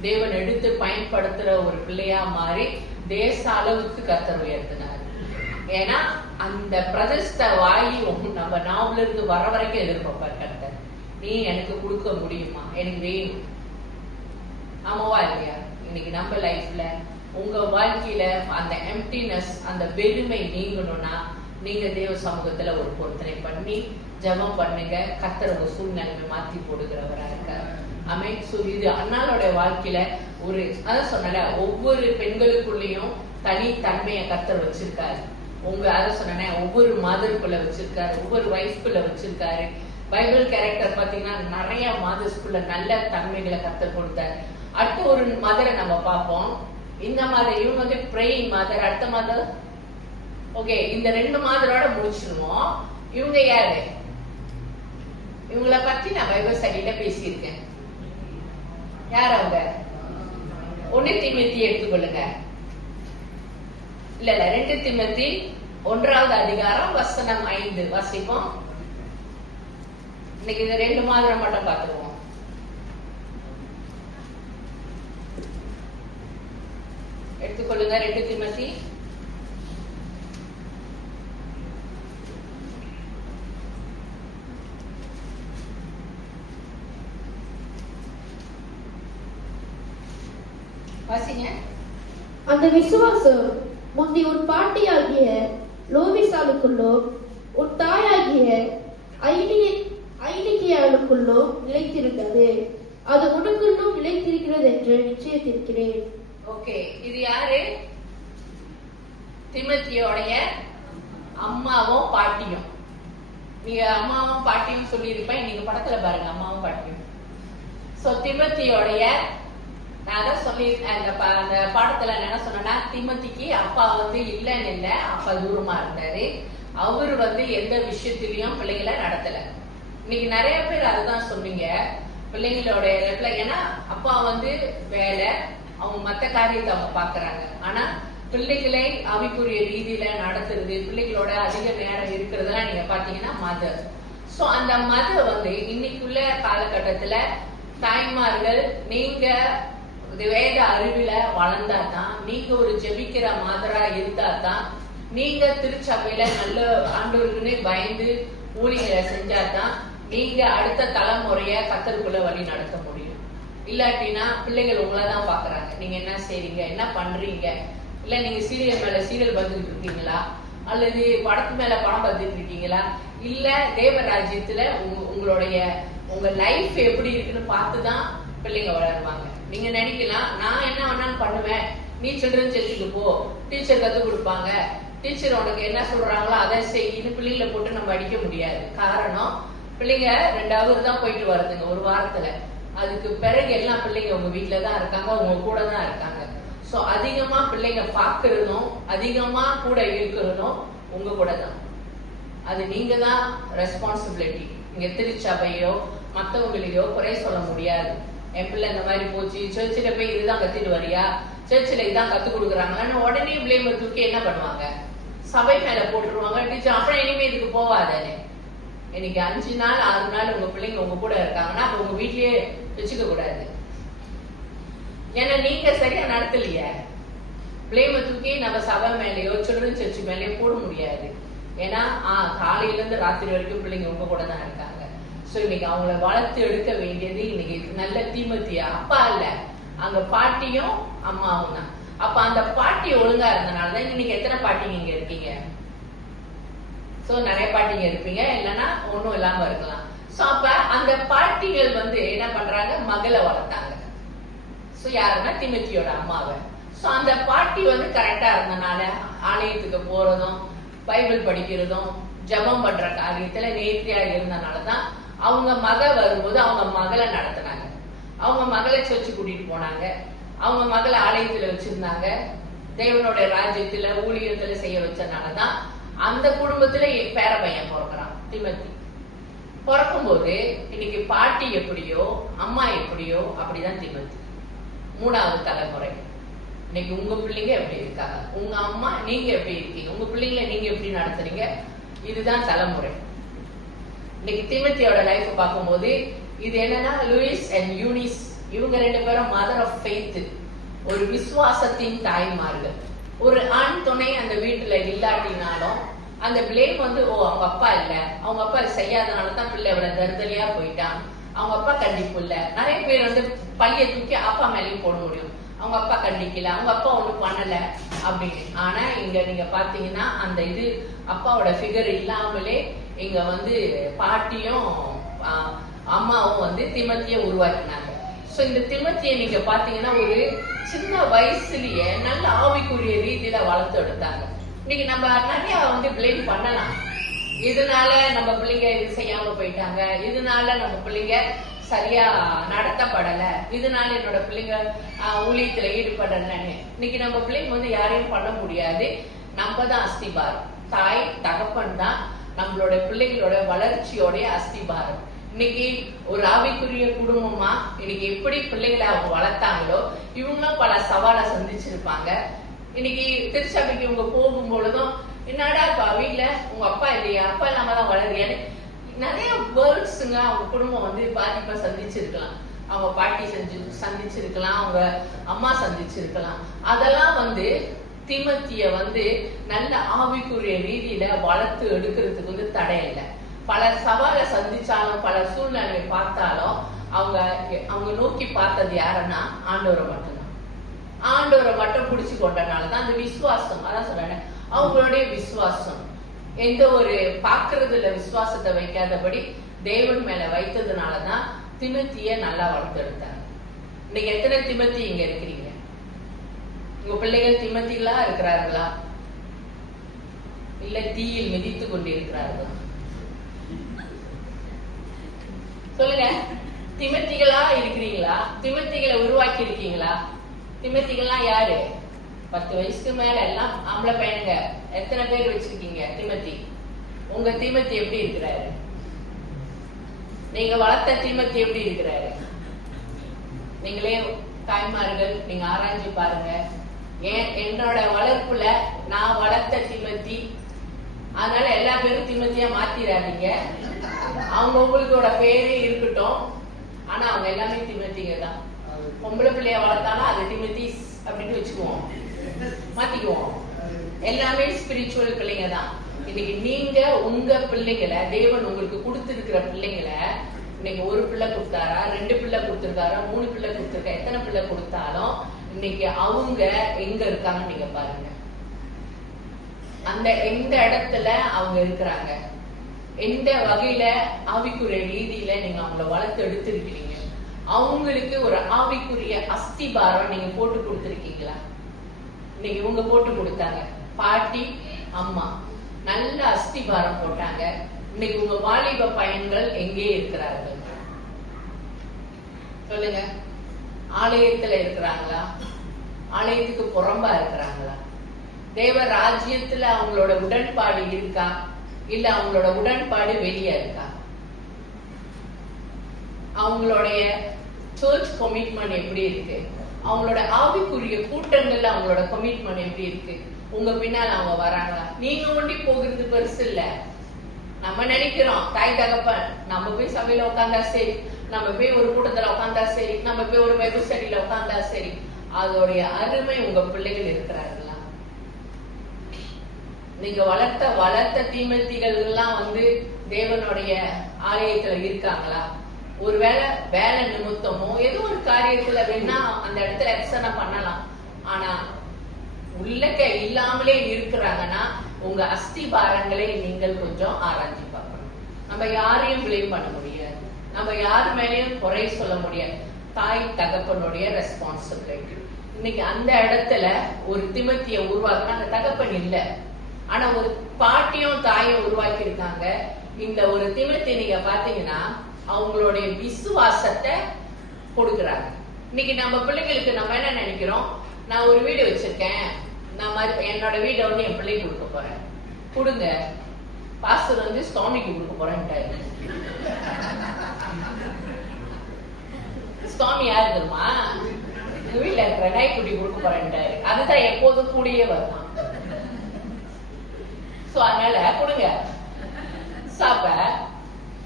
தேவன் எடுத்து பயன்படுத்துற ஒரு பிள்ளையா மாறி தேச அளவுக்கு கர்த்தர் உயர்த்தினார். ஏன்னா அந்த பிரதிஷ்ட வாயி நம்ம நாவுல இருந்து வர வரைக்கும் எதிர்பார்ப்பார் கர்த்தர். நீ எனக்கு கொடுக்க முடியுமா, எனக்கு வேணும், ஆமாவா இல்லையா? இன்னைக்கு நம்ம லைஃப்ல உங்க வாழ்க்கையில அந்த எம்டினஸ், அந்த வெறுமை நீங்கணும்னா, நீங்க தேவ சமூகத்துல ஒரு பொருத்தனை பண்ணி ஜெபம் பண்ணுங்க. கர்த்தர் உங்க சூழ்நிலைமை மாத்தி போடுகிறவரா இருக்கார். ஆமென். சோ இது அண்ணாளோட வாழ்க்கையில ஒரு, அதான் சொன்னல, ஒவ்வொரு பெண்களுக்குள்ளயும் தனி தன்மையை கர்த்தர் வச்சிருக்காரு. அதை சொன்ன ஒவ்வொரு மதருக்குள்ள வச்சிருக்காரு, ஒவ்வொரு வைஃப்குள்ள வச்சிருக்காரு. பைபிள் கேரக்டர் பாத்தீங்கன்னா நிறைய மதர்ஸ்குள்ள நல்ல தன்மைகளை கர்த்தர் கொடுத்தாரு. அடுத்த ஒரு மதரை நம்ம பார்ப்போம். இந்த மதர், இவங்க வந்து பிரேயிங் மதர். அடுத்த மதர், ஓகே, இந்த 2 மதரோட முடிச்சிருவோம். இவங்க யாரு? இவங்களை பத்தி நான் பைபிள் ஸ்டடியில பேசியிருக்கேன். யார் அவங்க? 1 தீமோத்தி எடுத்துக்கொள்ளுங்க. இல்ல 2 தீமோத்தி 1வது அதிகாரம் வசனம் 5 வாசிப்போம். இன்னைக்கு இந்த 2 மதரை மட்டும் பார்த்துருவோம். எடுத்துக்கொள்ளுங்க 2 தீமோத்தி. வாசிங்க. அந்த விசுவாசம் முந்தி உன் பாட்டியாகிய லோவிசாலுக்குள்ளோ உன் தாயாகிய ஐனிக்கியாளுக்குள்ளோ நிலைத்திருந்தது. அது உனக்குள்ளும் நிலைத்திருக்கிறது என்று நிச்சயத்திருக்கிறேன். ஓகே, இது யாரு? தீமோத்தியோடைய அம்மாவும் பாட்டியும். நீங்க அம்மாவும் பாட்டியும் சொல்லி இருப்பேன். நீங்க படத்துல பாருங்க, அம்மாவும் பாட்டியும். சோ தீமோத்தியோடைய, நான் அதான் சொல்லி அந்த பாடத்துல என்ன சொன்னா, தீமோத்திக்கு அப்பா வந்து இல்லன்னு இல்ல, அப்பா தூரமா இருந்தாரு. அவரு வந்து எந்த விஷயத்திலயும் பிள்ளைகளை நடத்தல. இன்னைக்கு நிறைய பேர் அதுதான் சொன்னீங்க, பிள்ளைங்களோட இடத்துல. ஏன்னா அப்பா வந்து வேலை, அவங்க மத்த காரியத்தை அவங்க பாக்குறாங்க. ஆனா பிள்ளைகளை ஆவிக்குரிய ரீதியில நடத்துறது, பிள்ளைகளோட அதிக நேரம் இருக்கிறதெல்லாம் நீங்க பாத்தீங்கன்னா மதர். சோ அந்த மதர் வந்து இன்னைக்குள்ள காலகட்டத்துல தாய்மார்கள், நீங்க வேத அறிவில வளர்ந்தாதான், நீங்க ஒரு ஜெபிக்கிற மாதரா இருந்தாதான், நீங்க திருச்சபையில நல்ல ஆண்டவருக்குன்னு பயந்து ஊழியர்களை செஞ்சாதான் நீங்க அடுத்த தலைமுறைய கர்த்தருக்குள்ள வழி நடத்த முடியும். இல்லாட்டினா பிள்ளைகள் உங்களதான் பாக்குறாங்க, நீங்க என்ன செய்றீங்க, என்ன பண்றீங்க, இல்ல நீங்க சீரியல் மேல சீரியல் பார்த்துட்டு இருக்கீங்களா, அல்லது படத்து மேல படம் பார்த்துட்டு இருக்கீங்களா, இல்ல தேவராஜ்யத்துல உங்களுடைய உங்க லைஃப் எப்படி இருக்குன்னு பார்த்துதான் பிள்ளைங்க வளருவாங்க. நீங்க நினைக்கலாம், நான் என்ன வேணாலும் பண்ணுவேன், நீ சில்ட்ரன் சர்ச்சுக்கு போ, டீச்சர் கத்து கொடுப்பாங்க, டீச்சர் உனக்கு என்ன சொல்றாங்களோ அதை செய்யு, பிள்ளைங்களை போட்டு நம்ம அடிக்க முடியாது. காரணம், பிள்ளைங்க 2 hour தான் போயிட்டு வருதுங்க ஒரு வாரத்துல. அதுக்கு பிறகு எல்லாம் பிள்ளைங்க உங்க வீட்டுல தான் இருக்காங்க, உங்க கூட தான் இருக்காங்க. சோ அதிகமா பிள்ளைங்க பாக்குறதும் அதிகமா கூட இருக்கிறதும் உங்க கூட தான். அது நீங்க தான் ரெஸ்பான்சிபிலிட்டி. இங்க திருச்சபையோ மத்தவங்களையோ குறை சொல்ல முடியாது. என் பிள்ளை இந்த மாதிரி போச்சு, சர்ச்சில் போய் இதுதான் கத்திட்டு வரியா, சர்ச்சில் இதான் கத்து கொடுக்குறாங்கன்னு உடனே பிளேம் தூக்கி என்ன பண்ணுவாங்க, சபை மேல போட்டுருவாங்க. டீச்சர் அப்புறம் இனிமே இதுக்கு போவாதானே. இன்னைக்கு 5 நாள் 6 நாள் உங்க பிள்ளைங்க உங்க கூட இருக்காங்கன்னா அப்ப உங்க வீட்லயே வச்சுக்க கூடாது. ஏன்னா நீங்க சரியா நடத்தலையே. பிளேம தூக்கி நம்ம சபை மேலேயோ சில்ட்ரன் சர்ச் மேலேயோ போட முடியாது. ஏன்னா காலையில இருந்து ராத்திரி வரைக்கும் பிள்ளைங்க உங்க கூட தான் இருக்காங்க. சோ இன்னைக்கு அவங்கள வளர்த்து எடுக்க வேண்டியது இன்னைக்கு நல்ல தீமத்தியா அப்பா இல்ல, அங்க பாட்டியும் அம்மாவும் தான். அப்ப அந்த பாட்டி ஒழுங்கா இருந்தனாலதான் இன்னைக்கு எத்தனை பாட்டிங்க இங்க இருக்கீங்க? சோ நிறைய பாட்டிங்க இருப்பீங்க, இல்லைன்னா ஒண்ணும் இல்லாம இருக்கலாம். சோ அப்ப அந்த பாட்டிகள் என்ன பண்றாங்க, மகளை வளர்த்தாங்க. சோ யாருன்னா திமத்தியோட அம்மாவை. சோ அந்த பாட்டி கரெக்டா இருந்தனால ஆலயத்துக்கு போறதும் பைபிள் படிக்கிறதும் ஜபம் பண்ற காரியத்துல நேர்த்தியா இருந்தனாலதான் அவங்க மக வரும்போது அவங்க மகளை நடத்தினாங்க. அவங்க மகளை சர்ச்சு கூட்டிட்டு போனாங்க. அவங்க மகளை ஆலயத்துல வச்சிருந்தாங்க. தேவனோட ராஜ்யத்துல ஊழியத்துல செய்ய வச்சனாலதான் அந்த குடும்பத்துல பேர பையன் பிறக்கிறான் திமத்தி. பிறக்கும் போது இன்னைக்கு பாட்டி எப்படியோ அம்மா எப்படியோ அப்படிதான் திமத்தி. 3வது தலைமுறை. இன்னைக்கு உங்க பிள்ளைங்க எப்படி இருக்காங்க, உங்க அம்மா நீங்க எப்படி இருக்கீங்க, உங்க பிள்ளைங்களை நீங்க எப்படி நடத்துறீங்க, இதுதான் தலைமுறை. இன்னைக்கு திமத்தியோட லைஃப் பார்க்கும்போது இது என்னன்னா, லூயிஸ் அண்ட் யூனிஸ் இவங்க 2 பேரும் மதர் ஆஃப் ஃபெய்த், ஒரு விசுவாசத்தின் தாய்மார்கள். ஒரு ஆண் துணை அந்த வீட்டுல இல்லாட்டினாலும் அந்த பிளேம் அவங்க அப்பா இல்ல, அவங்க அப்பா செய்யாதனாலதான் பிள்ளை இவ்வளவு தருதலையா போயிட்டான், அவங்க அப்பா கண்டிப்பு இல்ல. நிறைய பேர் பழிய தூக்கி அப்பா மேலேயும் போட முடியும், அவங்க அப்பா கண்டிக்கல, அவங்க அப்பா ஒண்ணும் பண்ணல அப்படின்னு. ஆனா இங்க நீங்க பாத்தீங்கன்னா அந்த இது அப்பாவோட ஃபிகர் இல்லாமலே இங்க பாட்டியும் அம்மாவும் திமத்திய உருவாக்கினாங்க. சோ இந்த திமத்திய நீங்க பாத்தீங்கன்னா ஒரு சின்ன வயசுலயே நல்ல ஆவிக்குரிய ரீதியில வளர்த்து எடுத்தாங்க. இன்னைக்கு நம்ம நிறைய பிளேம் பண்ணலாம். இதனால நம்ம பிள்ளைங்க இது செய்யாம போயிட்டாங்க, இதனால நம்ம பிள்ளைங்க சரியா நடத்தப்படல, இதனால என்னோட பிள்ளைங்க ஊழியத்துல ஈடுபடலன்னு. இன்னைக்கு நம்ம பிள்ளைங்க யாரையும் பண்ண முடியாது. நம்ம தான் அஸ்திபாரம். தாய் தகப்பன் தான் நம்மளோட பிள்ளைங்களோட வளர்ச்சியோட அஸ்திபாரம். இன்னைக்கு ஒரு ஆவிக்குரிய குடும்பமா இன்னைக்கு எப்படி பிள்ளைங்களை அவங்க வளர்த்தாங்களோ இவங்களும் பல சவாலை சந்திச்சிருப்பாங்க. இன்னைக்கு திருச்சபைக்கு இவங்க போகும் பொழுதும் என்னடா வீட்டுல உங்க அப்பா இல்லையா, அப்பா இல்லாம தான் வளரியான்னு நிறைய வேர்ட்ஸுங்க அவங்க குடும்பம் பாதிப்பை சந்திச்சிருக்கலாம். அவங்க பாட்டி சந்திச்சிருக்கலாம், அவங்க அம்மா சந்திச்சிருக்கலாம். அதெல்லாம் திமத்திய நல்ல ஆவிக்குரிய ரீதியில வளர்த்து எடுக்கிறதுக்கு தடை இல்லை. பல சவாலை சந்திச்சாலும் பல சூழ்நிலை பார்த்தாலும் அவங்க நோக்கி பார்த்தது யாருன்னா ஆண்டவரை மட்டும்தான். ஆண்டவரை மட்டும் பிடிச்சு கொண்டனாலதான் அந்த விசுவாசம், அதான் சொல்றேன், அவங்களுடைய விசுவாசம் எந்த ஒரு பாக்குறதுல விசுவாசத்தை வைக்காதபடி தேவன் மேல வைத்ததுனாலதான் திமத்திய நல்லா வளர்த்து எடுத்தாங்க. இன்னைக்கு எத்தனை திமத்தி இங்க இருக்கிறீங்க? உங்க பிள்ளைகள் திமத்திகளா இருக்கிறார்களா, இல்ல தீயில் மிதித்து கொண்டு இருக்கிறார்களா? சொல்லுங்க. திமத்திகளா இருக்கிறீங்களா? திமத்திகளை உருவாக்கி இருக்கீங்களா? திமத்திகள்லாம் யாரு? 10 வயசுக்கு மேல எல்லாம் ஆம்பளை பையனுங்க. எத்தனை பேர் வச்சிருக்கீங்க திமத்தி? உங்க திமத்தி எப்படி இருக்கிறாரு? நீங்க வளர்த்த திமத்தி எப்படி இருக்கிறாரு? நீங்களே தாய்மார்கள் நீங்க ஆராய்ச்சி பாருங்க. என்னோட வளர்ப்புல நான் வளர்த்த திமத்தி, அதனால எல்லா பேரும் திமத்தியா மாத்திராதீங்க. அவங்க உங்களுக்கோட பேரே இருக்கட்டும், ஆனா அவங்க எல்லாமே திமத்திங்க தான். பொம்பளை பிள்ளைய வளர்த்தாலும் அது திமத்தி அப்படின்னு வச்சுக்குவோம், மாத்திக்குவோம். எல்லாமே ஸ்பிரிச்சுவல் பிள்ளைங்க தான். இன்னைக்கு நீங்க உங்க பிள்ளைங்களை, தேவன் உங்களுக்கு கொடுத்திருக்கிற பிள்ளைங்களை, இன்னைக்கு 1 பிள்ளை கொடுத்தாரா, 2 பிள்ளை கொடுத்திருக்காரா, 3 பிள்ளை கொடுத்திருக்கா, எத்தனை பிள்ளை கொடுத்தாலும் இன்னைக்கு அவங்க எங்க இருக்காங்க நீங்க பாருங்க. அந்த எந்த இடத்துல அவங்க இருக்கிறாங்க, எந்த வகையில ஆவிக்குரிய ரீதியில நீங்க அவங்கள வளர்த்து எடுத்திருக்கிறீங்க, அவங்களுக்கு ஒரு ஆவிக்குரிய அஸ்திபாரம் நீங்க போட்டு கொடுத்திருக்கீங்களா? இன்னைக்கு இவங்க போட்டு கொடுத்தாங்க, பாட்டி அம்மா நல்ல அஸ்திபாரம் போட்டாங்க. இன்னைக்கு உங்க வாலிப பையன்கள் எங்கே இருக்கிறார்கள் சொல்லுங்க. ஆலயத்துல இருக்கிறாங்களா, ஆலயத்துக்கு புறம்பா இருக்கிறாங்களா, தேவ ராஜ்யத்துல அவங்களோட உடன்பாடு இருக்கா, இல்ல அவங்களோட உடன்பாடு வெளியே இருக்கா? அவங்களுடைய சர்ச் கமிட்மெண்ட் எப்படி இருக்கு, அவங்களோட ஆவிக்குரிய கூட்டங்கள்ல அவங்களோட கமிட்மெண்ட் எப்படி இருக்கு, உங்க பின்னால் அவங்க வராங்களா? நீங்க ஒண்டி போகிறது பெருசு இல்ல. நம்ம நினைக்கிறோம் தாய் தகப்பன் நம்ம போய் சபையில உட்காந்தா சரி, நம்ம போய் ஒரு கூட்டத்துல உட்காந்தா சரி, நம்ம போய் ஒரு பைபிள் ஸ்டடியில உட்காந்தா சரி. அதோடைய அருமை உங்க பிள்ளைகள் இருக்கிறார்களா? நீங்க வளர்த்த தீமத்திகள் எல்லாம் தேவனுடைய ஆலயத்துல இருக்காங்களா? ஒருவேளை வேலை நிமித்தமோ ஏதோ ஒரு காரியத்துல வேணா அந்த இடத்துல எக்ஸ்டர்னா பண்ணலாம். ஆனா உள்ளக்க இல்லாமலே இருக்கிறாங்கன்னா உங்க அஸ்திபாரங்களை நீங்கள் கொஞ்சம் ஆராய்ச்சி பார்க்கணும். நம்ம யாரையும் பிளேம் பண்ண முடியாது, நம்ம யாரு மேலேயும் குறை சொல்ல முடியாது. தாய் தகப்பனுடைய ரெஸ்பான்சிபிலிட்டி. இன்னைக்கு அந்த இடத்துல ஒரு திமத்திய உருவாக்குனா அந்த தகப்பன் இல்ல, ஆனா ஒரு பாட்டியும் தாயும் உருவாக்கி இருக்காங்க. இந்த ஒரு திமத்தி நீங்க பாத்தீங்கன்னா அவங்களுடைய விசுவாசத்தை கொடுக்கறாங்க. இன்னைக்கு நம்ம பிள்ளைங்களுக்கு நம்ம என்ன நினைக்கிறோம், நான் ஒரு வீடு வச்சிருக்கேன், நான் என்னோட வீடை என் பிள்ளைக்கு கொடுக்க போறேன், கொடுங்க. பாஸ்டர் சுவாமிக்கு கொடுக்க போறேன்ட்டாரு. சுவாமி யாரு தெரியுமா? வீட்டுல இருக்கிற நாய்க்குட்டி கொடுக்க போறேன்ட்டாரு. அதுதான் எப்போதும் கூடயே வருவான். அதனால கொடுங்க. சாப்ப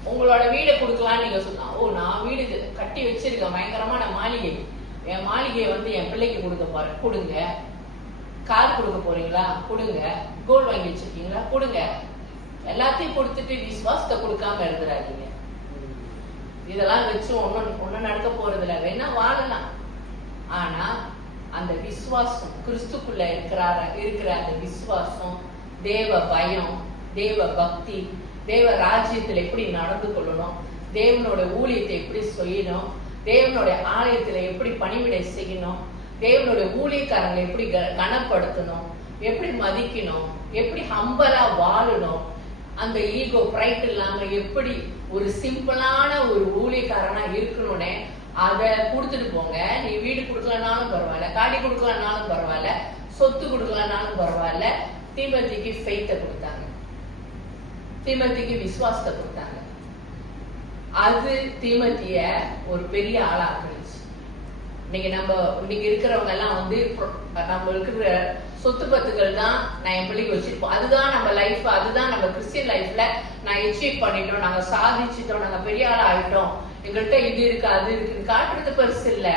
உங்களோட வீடை கொடுக்கலான்னு நீங்க சொல்லலாம். ஓ, நான் வீடு கட்டி வச்சிருக்கேன், பயங்கரமான மாளிகை, என் மாளிகையை என் பிள்ளைக்கு கொடுக்க போறேன், கொடுங்க. கார் கொடுக்க போறீங்களா? கொடுங்க. கோல்டு வாங்கி வச்சிருக்கீங்களா? கொடுங்க. எல்லாத்தையும் கொடுத்துட்டு விசுவாசத்தை கொடுக்காம எழுதுறாதீங்க. இதெல்லாம் வச்சு ஒன்னும் நடக்க போறது இல்ல. வேணா வாழலாம், ஆனா அந்த விசுவாசம் கிறிஸ்துக்குள்ள இருக்கிற அந்த விசுவாசம், தேவ பயம், தேவ பக்தி, தேவ ராஜ்யத்துல எப்படி நடந்து கொள்ளணும், தேவனோட ஊழியத்தை எப்படி செய்யணும், தேவனுடைய ஆலயத்துல எப்படி பணிவிடை செய்யணும், தேவனுடைய ஊழியக்காரங்களை எப்படி கனப்படுத்தணும், எப்படி மதிக்கணும், எப்படி ஹம்பலா வாழணும், அந்த ஈகோ பிரைட் இல்லாம எப்படி ஒரு சிம்பிளான ஒரு ஊழியக்காரனா இருக்கணும்னு அதை கொடுத்துட்டு போங்க. நீ வீடு கொடுக்கலனாலும் பரவாயில்ல, காடி கொடுக்கலனாலும் பரவாயில்ல, சொத்து கொடுக்கலனாலும் பரவாயில்ல. தீமோத்தேயுக்கு ஃபெய்த்தை கொடுத்தாங்க, தீமோத்தேயுக்கு விசுவாசத்தை கொடுத்தாங்க. அது தீமோத்தேய ஒரு பெரிய ஆளா ஆக்கிடுச்சு. இன்னைக்கு இருக்கிறவங்க எல்லாம் நம்ம இருக்கிற சொத்து பத்துக்கள் தான் நான் என் பிள்ளைக்கு வச்சிருப்போம், அதுதான் நம்ம லைஃப், அதுதான் நம்ம கிறிஸ்டியன் லைஃப்ல நான் அச்சீவ் பண்ணிட்டோம், நாங்க சாதிச்சிட்டோம், நாங்க பெரிய ஆள் ஆயிட்டோம், எங்கள்கிட்ட இது இருக்கு அது இருக்குன்னு காட்டுறது பெருசு இல்ல.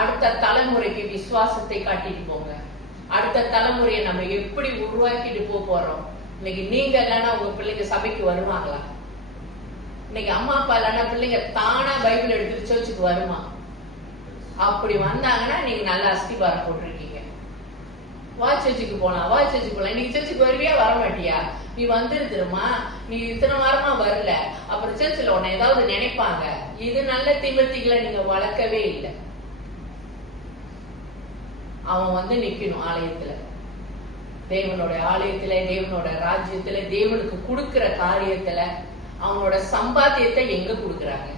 அடுத்த தலைமுறைக்கு விசுவாசத்தை காட்டிட்டு போங்க. அடுத்த தலைமுறையை நம்ம எப்படி உருவாக்கிட்டு போறோம். இன்னைக்கு நீங்க இல்லைன்னா உங்க பிள்ளைங்க சபைக்கு வருவாங்களா? இன்னைக்கு அம்மா அப்பா இல்லைன்னா பிள்ளைங்க தானா பைபிள் எடுத்துட்டு சர்ச்சுக்கு வருமா? அப்படி வந்தாங்கன்னா நீங்க நல்ல அஸ்திபாரம் போட்டிருக்கீங்க. வா சர்ச்சுக்கு போலாம், வா சர்ச்சுக்கு போலாம். இன்னைக்கு சர்ச்சுக்கு வருவியா, வர மாட்டியா? நீ வந்துருமா, நீ இத்தனை வாரமா வரல, அப்புறம் சர்ச்சில் உன்னை ஏதாவது நினைப்பாங்க. இது நல்ல தீமத்திகளை நீங்க வளர்க்கவே இல்லை. அவன் நிக்கணும் ஆலயத்துல, தேவனோட ஆலயத்துல, தேவனோட ராஜ்யத்துல, தேவனுக்கு கொடுக்கிற காரியத்துல. அவனோட சம்பாத்தியத்தை எங்க கொடுக்கறாங்க?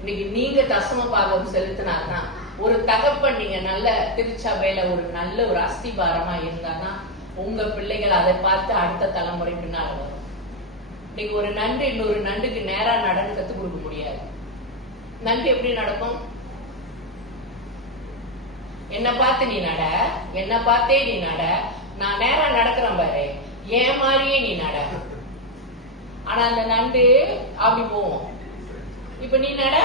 இன்னைக்கு நீங்க தசம பாகம் செலுத்தினாதான் ஒரு தகப்பன், நீங்க நல்ல திருச்சபையில ஒரு நல்ல ஒரு அஸ்திபாரமா இருந்தாதான் உங்க பிள்ளைகள் அதை பார்த்து அடுத்த தலைமுறை பின்னால வரும். இன்னைக்கு ஒரு நண்டு இன்னொரு நண்டுக்கு நேரா நடந்து கத்து கொடுக்க முடியாது. நண்டு எப்படி நடக்கும்? என்ன பார்த்து நீ நட, என்ன பார்த்தே நீ நட, நான் நேரா நடக்கிறேன் பாரு, ஏன் மாதிரியே நீ நட. ஆனா அந்த நண்டு அப்படி போவோம். இப்ப நீ நட,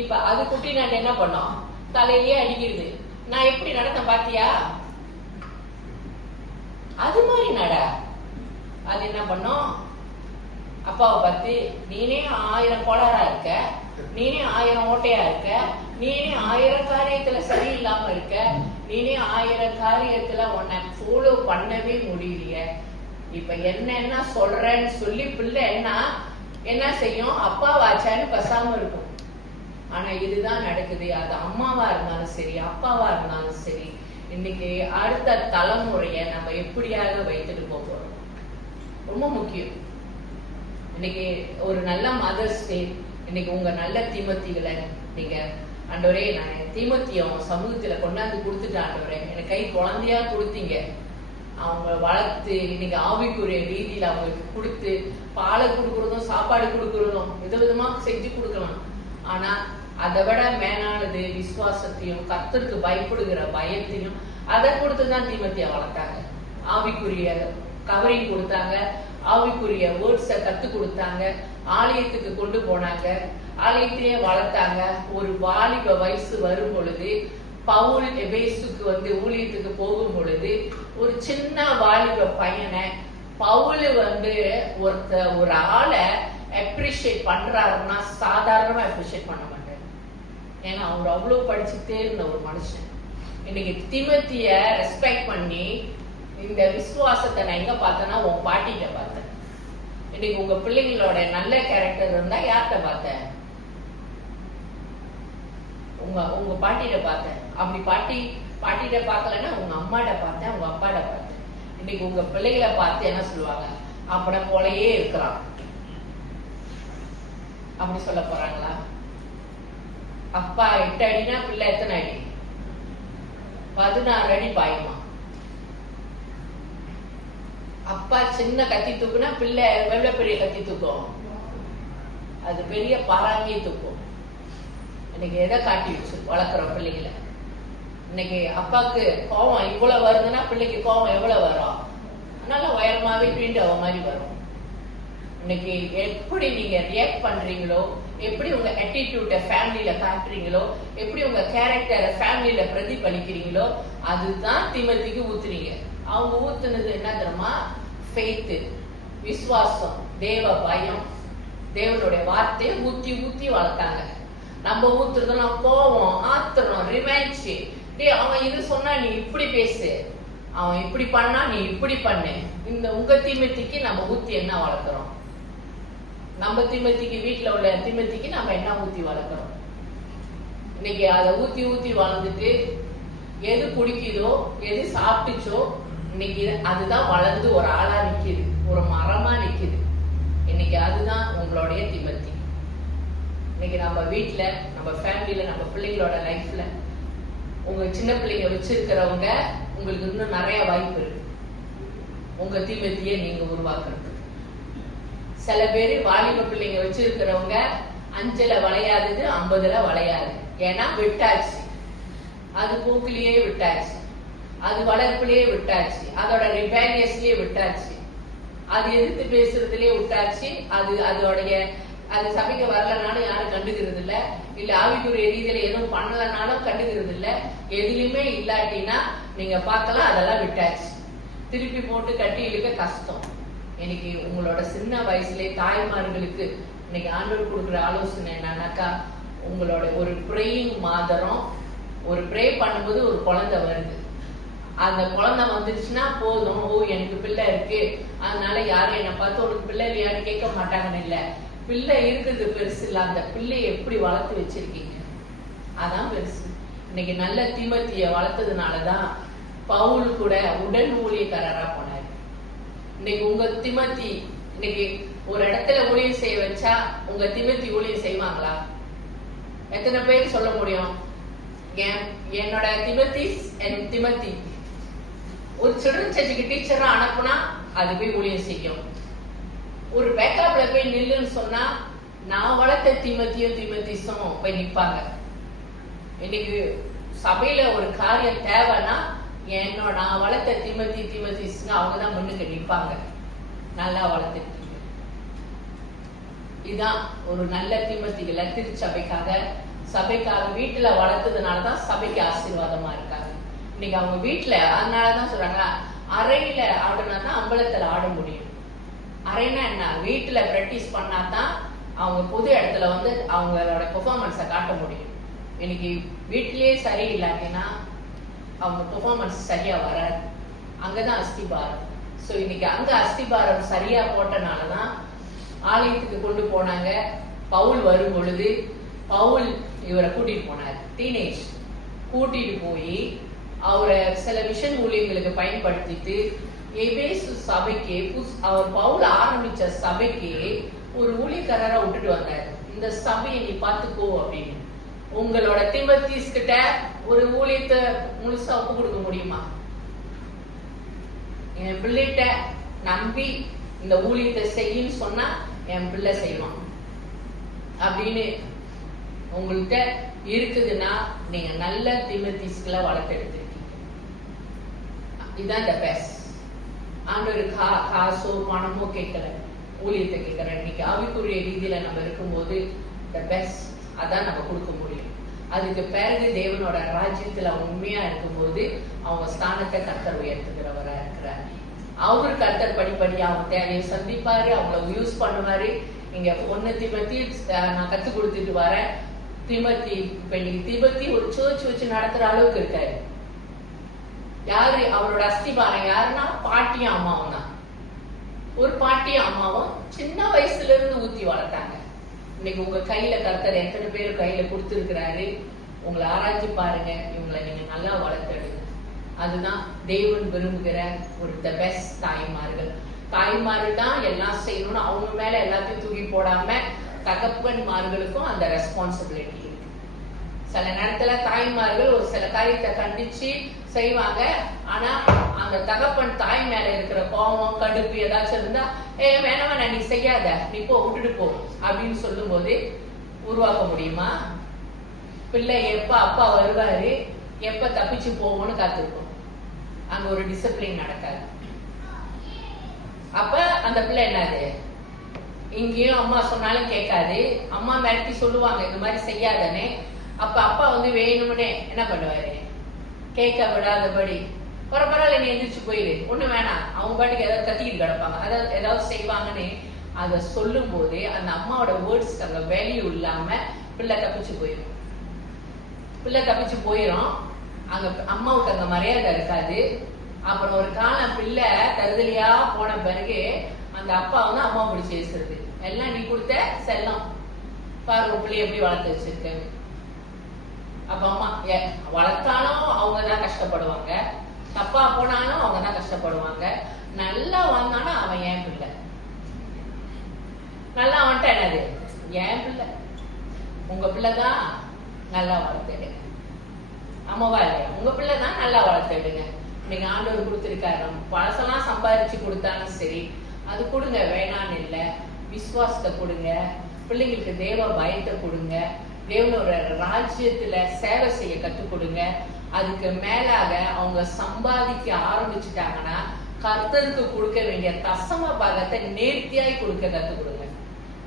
இப்ப அது குட்டி நண்டு என்ன பண்ணும்? தலையிலேயே அடிக்கிறது. நான் எப்படி நடத்த பாத்தியா? அது மாதிரி நட. அது என்ன பண்ணும்? அப்பாவை பார்த்து, நீனே 1000 கோளாரா இருக்க, நீனே 1000 ஓட்டையா இருக்க, நீனே 1000 காரியத்துல சரியில்லாம இருக்க, நீனே 1000 காரியத்துல உன்னை ஃபாலோ பண்ணவே முடியலையே. இப்ப என்ன சொல்றேன்னு சொல்லி பிள்ளை என்ன செய்யும்? அப்பாவாச்சான்னு பேசாம இருக்கும். ஆனா இதுதான் நடக்குது. அது அம்மாவா இருந்தாலும் சரி, அப்பாவா இருந்தாலும் சரி. இன்னைக்கு அடுத்த தலைமுறைய நம்ம எப்படியாக வைத்துட்டு போறோம் ரொம்ப முக்கியம். இன்னைக்கு ஒரு நல்ல மதர்ஸ் டே. இன்னைக்கு உங்க நல்ல தீமத்திகளை நீங்க ஆண்டவரே, நான் தீமத்தியம் சமூகத்துல கொண்டாந்து கொடுத்துட்டேன் ஆண்டவரே, எனக்கு கை குழந்தையா கொடுத்தீங்க. அவங்க வளர்த்து இன்னைக்கு ஆவிக்குரிய ரீதியில அவங்களுக்கு கொடுத்து பாலை கொடுக்கறதும் சாப்பாடு கொடுக்கறதும் விதவிதமா செஞ்சு கொடுக்கலாம். ஆனா அதை விட மேலானது விசுவாசத்தையும் கர்த்தருக்கு பயப்படுகிற பயத்தையும் அதை கொடுத்துதான் தீமோத்தேயை வளர்த்தாங்க. ஆவிக்குரிய கவரிங் கொடுத்தாங்க, ஆவிக்குரிய வேர்ட்ஸை கத்து கொடுத்தாங்க, ஆலயத்துக்கு கொண்டு போனாங்க, ஆலயத்தையே வளர்த்தாங்க. ஒரு வாலிப வயசு வரும் பொழுது பவுல் எபேசுக்கு ஊழியத்துக்கு போகும் பொழுது ஒரு சின்ன வாலிப பையனை பவுல் ஒரு ஆளை அப்ரிஷியேட் பண்றாருன்னா சாதாரணமா அப்ரிஷியேட் பண்ண மாட்டாரு. ஏன்னா அவர் அவ்வளவு படிச்சுட்டே இருந்த ஒரு மனுஷன். இன்னைக்கு தீமோத்தேய ரெஸ்பெக்ட் பண்ணி இந்த விசுவாசத்தை நான் எங்க பார்த்தேன்னா உன் பாட்டிகிட்ட பார்த்தேன். இன்னைக்கு உங்க பிள்ளைங்களோட நல்ல கேரக்டர் இருந்தா யார்கிட்ட பார்த்தேன்? உங்க பாட்டிகிட்ட பார்த்தேன். அப்படி பாட்டிகிட்ட பார்க்கலன்னா உங்க அம்மாட்ட பார்த்தேன், உங்க அப்பாட்ட பார்த்தேன். இன்னைக்கு உங்க பிள்ளைகளை பார்த்து என்ன சொல்லுவாங்க? அப்பட போலயே இருக்கிறான் அப்படி சொல்ல போறாங்களா? அப்பா 8 அடினா பிள்ளை எத்தனை அடி? 16 அடி பாயுமா? அப்பா சின்ன கத்தி தூக்குனா பிள்ளை எவ்வளவு பெரிய கத்தி தூக்கும்? அது பெரிய பாறாங்கி தூக்கும். இன்னைக்கு எதை காட்டி வச்சு வளர்க்குறோம் பிள்ளைகளை? இன்னைக்கு அப்பாவுக்கு கோவம் இவ்வளவு வருதுன்னா பிள்ளைக்கு கோவம் எவ்வளவு வரும்? அதனால உயரமாவே ட்வீண்டவ மாதிரி வரும். இன்னைக்கு எப்படி நீங்க ரியாக்ட் பண்றீங்களோ, எப்படி உங்க அட்டிடியூட ஃபேமிலியில காட்டுறீங்களோ, எப்படி உங்க கேரக்டரை ஃபேமிலியில பிரதிபலிக்கிறீங்களோ அதுதான் தீமோத்தேயுக்கு ஊத்துறீங்க. அவங்க ஊத்துனது என்ன தெரியுமா? ஃபெய்த், விசுவாசம், தேவ பயம், தேவனுடைய வார்த்தையை ஊத்தி ஊத்தி வளர்த்தாங்க. நம்ம ஊத்துறதுலாம் கோபம், ஆத்திரம், ரிவெஞ்ச். அவன் இது சொன்னா நீ இப்படி பேசு, அவன் இப்படி பண்ணா நீ இப்படி பண்ணு. இந்த உங்க தீமோத்தேயுக்கு நம்ம ஊத்தி என்ன வளர்க்கிறோம்? நம்ம தீமோத்தேயுக்கு, வீட்டுல உள்ள தீமோத்தேயுக்கு நம்ம என்ன ஊத்தி வளர்க்கிறோம்? இன்னைக்கு அதை ஊத்தி ஊத்தி வளர்ந்துட்டு எது குடிக்குதோ, எது சாப்பிட்டுச்சோ, இன்னைக்கு அதுதான் வளர்ந்து ஒரு ஆளா நிக்குது, ஒரு மரமா நிக்குது. இன்னைக்கு அதுதான் உங்களுடைய தீமோத்தேயு. இன்னைக்கு நம்ம வீட்டுல, நம்ம ஃபேமிலியில, நம்ம பிள்ளைங்களோட லைஃப்ல உங்க சின்ன பிள்ளைங்க வச்சிருக்கிறவங்க உங்களுக்கு இன்னும் நிறைய வாய்ப்பு இருக்கு உங்க தீமோத்தேயை நீங்க உருவாக்குறதுக்கு. சில பேரு வாலிப பிள்ளைங்க வச்சிருக்கிறவங்க 5ல வளையாதது 50ல வளையாது. ஏன்னா விட்டாச்சு, அது போக்கிலேயே விட்டாச்சு, அது வளர்ப்புலயே விட்டாச்சு, அதோட ரிபேலியஸ்லயே விட்டாச்சு, அது எதிர்த்து பேசுறதுலயே விட்டாச்சு. அது சபைக்கு வரலனாலும் யாரும் கண்டுக்கிறது இல்ல ஆவிக்குரிய ரீதியில எதுவும் பண்ணலனாலும் கண்டுக்கிறது இல்ல. எதுலயுமே இல்லாட்டினா நீங்க பார்க்கலாம், அதெல்லாம் விட்டாச்சு. திருப்பி போட்டு கட்டி இழுக்க கஷ்டம். இன்னைக்கு உங்களோட சின்ன வயசுலயே தாய்மார்களுக்கு இன்னைக்கு ஆண்டவர் கொடுக்குற ஆலோசனை என்னன்னாக்கா, உங்களோட ஒரு ப்ரேயிங் மாதரம், ஒரு ப்ரே பண்ணும்போது ஒரு குழந்தை வருது, அந்த குழந்தை வந்துருச்சுன்னா போதும், ஓ எனக்கு பிள்ளை இருக்கு அதனால யாரும் என்னை பார்த்து உனக்கு பிள்ளை இல்லையான்னு கேட்க மாட்டாங்கன்னு இல்ல. பிள்ளை இருக்குது பெருசு இல்ல, அந்த பிள்ளையை எப்படி வளர்த்து வச்சிருக்கீங்க அதான் பெருசு. இன்னைக்கு நல்ல தீமோத்தேயை வளர்த்ததுனாலதான் பவுல் கூட உடன் ஊழியக்காரரா போனாரு. இன்னைக்கு உங்க தீமோத்தேயு இன்னைக்கு ஒரு இடத்துல ஊழியம் செய்ய வச்சா உங்க தீமோத்தேயு ஊழியம் செய்வாங்களா? எத்தனை பேர் சொல்ல முடியும்? என்னோட தீமோத்தேயு ஒரு சில்ட்ரன் சர்ச்சுக்கு டீச்சரா அனுப்புனா அது போய் ஊழியம் செய்யும். ஒரு பேக்கப்ல போய் நில்லுன்னு சொன்னா நான் வளர்த்த தீமோத்தேயும் போய் நிப்பாங்க. இன்னைக்கு சபையில ஒரு காரியம் தேவைன்னா நான் வளர்த்த தீமோத்தேயுங்க அவங்கதான் முன்னுக்கு நிப்பாங்க. நல்லா வளர்த்துட்டீங்க. இதுதான் ஒரு நல்ல தீமோத்தேயுகளை சபைக்காக வீட்டுல வளர்த்ததுனாலதான் சபைக்கு ஆசீர்வாதமா இருக்காங்க. இன்னைக்கு அவங்க வீட்டுல அதனாலதான் சொல்றாங்க, அறையில ஆடுனா அம்பலத்துல ஆட முடியும். அறைனா என்ன? வீட்டுல பிராக்டிஸ் பண்ணாதான் அவங்க பொது இடத்துல அவங்களோட பெர்ஃபார்மன்ஸை காட்ட முடியும். இன்னைக்கு வீட்லயே சரி இல்லாட்டினா அவங்க பெர்ஃபார்மன்ஸ் சரியா வராது. அங்கதான் அஸ்திபாரம். சோ இன்னைக்கு அங்க அஸ்திபாரம் சரியா போட்டனாலதான் ஆலயத்துக்கு கொண்டு போனாங்க. பவுல் வரும் பொழுது பவுல் இவரை கூட்டிட்டு போனார். டீனேஜ் கூட்டிட்டு போய் அவரை சில மிஷன் ஊழியங்களுக்கு பயன்படுத்திட்டு எபேசு சபைக்கு அவர் பவுல் ஆரம்பிச்ச சபைக்கு ஒரு ஊழியக்காரரா விட்டுட்டு வந்தார். இந்த சபையை நீ பாத்துக்கோ அப்படின்னு. உங்களோட தீமோத்தேயுஸ் கிட்ட ஒரு ஊழியத்தை முழுசா ஒப்பு கொடுக்க முடியுமா? என் பிள்ளைகிட்ட நம்பி இந்த ஊழியத்தை செய்யுன்னு சொன்னா என் பிள்ளை செய்வான் அப்படின்னு உங்கள்கிட்ட இருக்குதுன்னா நீங்க நல்ல தீமத்தீஸ்களை வளர்த்து எடுத்திருக்கீங்க. இதுதான் த பெஸ்ட். ஆண்டவர் காசோ பணமோ கேட்கல, ஊழியத்தை கேட்கற. இன்னைக்கு ஆவிக்குரிய ரீதியில நம்ம இருக்கும்போது த பெஸ்ட் அதான் நம்ம கொடுக்க முடியும். அதுக்கு பிறகு தேவனோட ராஜ்யத்துல உண்மையா இருக்கும்போது அவங்க ஸ்தானத்தை கர்த்தர் உயர்த்துகிறவரா இருக்கிறார். அவரு கர்த்தர் படிப்படியா அவங்க தேவையை சந்திப்பாரு, அவங்கள யூஸ் பண்ணுவாரு. இங்க 1 தீமோத்தி நான் கத்து கொடுத்துட்டு வரேன். தீமோத்தி இப்ப இன்னைக்கு தீமோத்தி ஒரு சர்ச் வச்சு நடத்துற அளவுக்கு இருக்காரு. யாரு அவரோட அஸ்திபாரம் யாருன்னா பாட்டியும் அம்மாவும் தான். ஒரு பாட்டியும் அம்மாவும் சின்ன வயசுல இருந்து ஊத்தி வளர்த்தாங்க. இன்னைக்கு உங்க கையில கர்த்தர் எத்தனை பேர் கையில கொடுத்திருக்கிறாரு, உங்களை ஆராய்ச்சி பாருங்க. இவங்களை நீங்க நல்லா வளர்த்தெடுங்க. அதுதான் தேவன் விரும்புகிற ஒரு த பெஸ்ட் தாய்மார்கள். தாய்மார்கள் தான் எல்லாம் செய்யணும்னு அவங்க மேல எல்லாத்தையும் தூக்கி போடாம தகப்பன்மார்களுக்கும் அந்த ரெஸ்பான்சிபிலிட்டி இருக்கு. சில நேரத்துல தாய்மார்கள் ஒரு சில காரியத்தை கண்டிச்சு செய்வாங்க. ஆனா அந்த தகப்பன் தாய் மேல இருக்கிற கோபம் கடுப்பு ஏதாச்சும் இருந்தா வேணாமா நீ செய்யாத, நீ போ, விட்டுட்டு போ அப்படின்னு சொல்லும் போது உருவாக்க முடியுமா? பிள்ளை எப்ப அப்பா வருவாரு, எப்ப தப்பிச்சு போவோம்னு காத்திருக்கும். அங்க ஒரு டிசிப்ளின் நடக்காது. அப்ப அந்த பிள்ளை என்னது, இங்கேயும் அம்மா சொன்னாலும் கேட்காது. அம்மா மிரட்டி சொல்லுவாங்க இந்த மாதிரி செய்யாதனே. அப்ப அப்பா வேணும்னே என்ன பண்ணுவாரு, கேட்க விடாதபடி பரவாயில்ல நீ எந்திரிச்சு போயிரு, ஒண்ணு வேணாம், அவங்க பாட்டுக்கு ஏதாவது கத்திக்கிட்டு கிடப்பாங்க, அதாவது ஏதாவது செய்வாங்கன்னு அதை சொல்லும் போது அந்த அம்மாவோட வேர்ட்ஸ் அங்க வேல்யூ இல்லாம பிள்ளை தப்பிச்சு போயிடும். பிள்ளை தப்பிச்சு போயிடும். அங்க அம்மாவுக்கு அங்க மரியாதை இருக்காது. அப்புறம் ஒரு காலம் பிள்ளை தருதலியா போன பிறகு அந்த அப்பா அம்மா பிடிச்சி பேசுறது, எல்லாம் நீ கொடுத்த செல்லம் பாரு, உன் பிள்ளை எப்படி வளர்த்து வச்சிருக்க. அப்ப அம்மா வளர்த்தாலும் அவங்கதான் கஷ்டப்படுவாங்க, தப்பா போனாலும் அவங்கதான் கஷ்டப்படுவாங்க. நல்லா வந்தானா அவன் ஏன் பிள்ளை, நல்லா வந்துட்டா என்னது ஏன் பிள்ளை. உங்க பிள்ளைதான் நல்லா வளர்த்துடுங்க. அம்மாவா இல்லையா, உங்க பிள்ளைதான் நல்லா வளர்த்துடுங்க. நீங்க ஆண்டவர் கொடுத்திருக்காரு, பழசெல்லாம் சம்பாதிச்சு கொடுத்தாலும் சரி அது கொடுங்க, வேணான்னு இல்லை. விசுவாசத்தை கொடுங்க, பிள்ளைங்களுக்கு தேவ பயத்தை கொடுங்க, தேவனோட ராஜ்யத்துல சேவை செய்ய கற்றுக் கொடுங்க. அதுக்கு மேலாக அவங்க சம்பாதிக்க ஆரம்பிச்சுட்டாங்கன்னா கர்த்தருக்கு கொடுக்க வேண்டிய தசம பாகத்தை நேர்த்தியாய் கொடுக்க கற்றுக் கொடுங்க.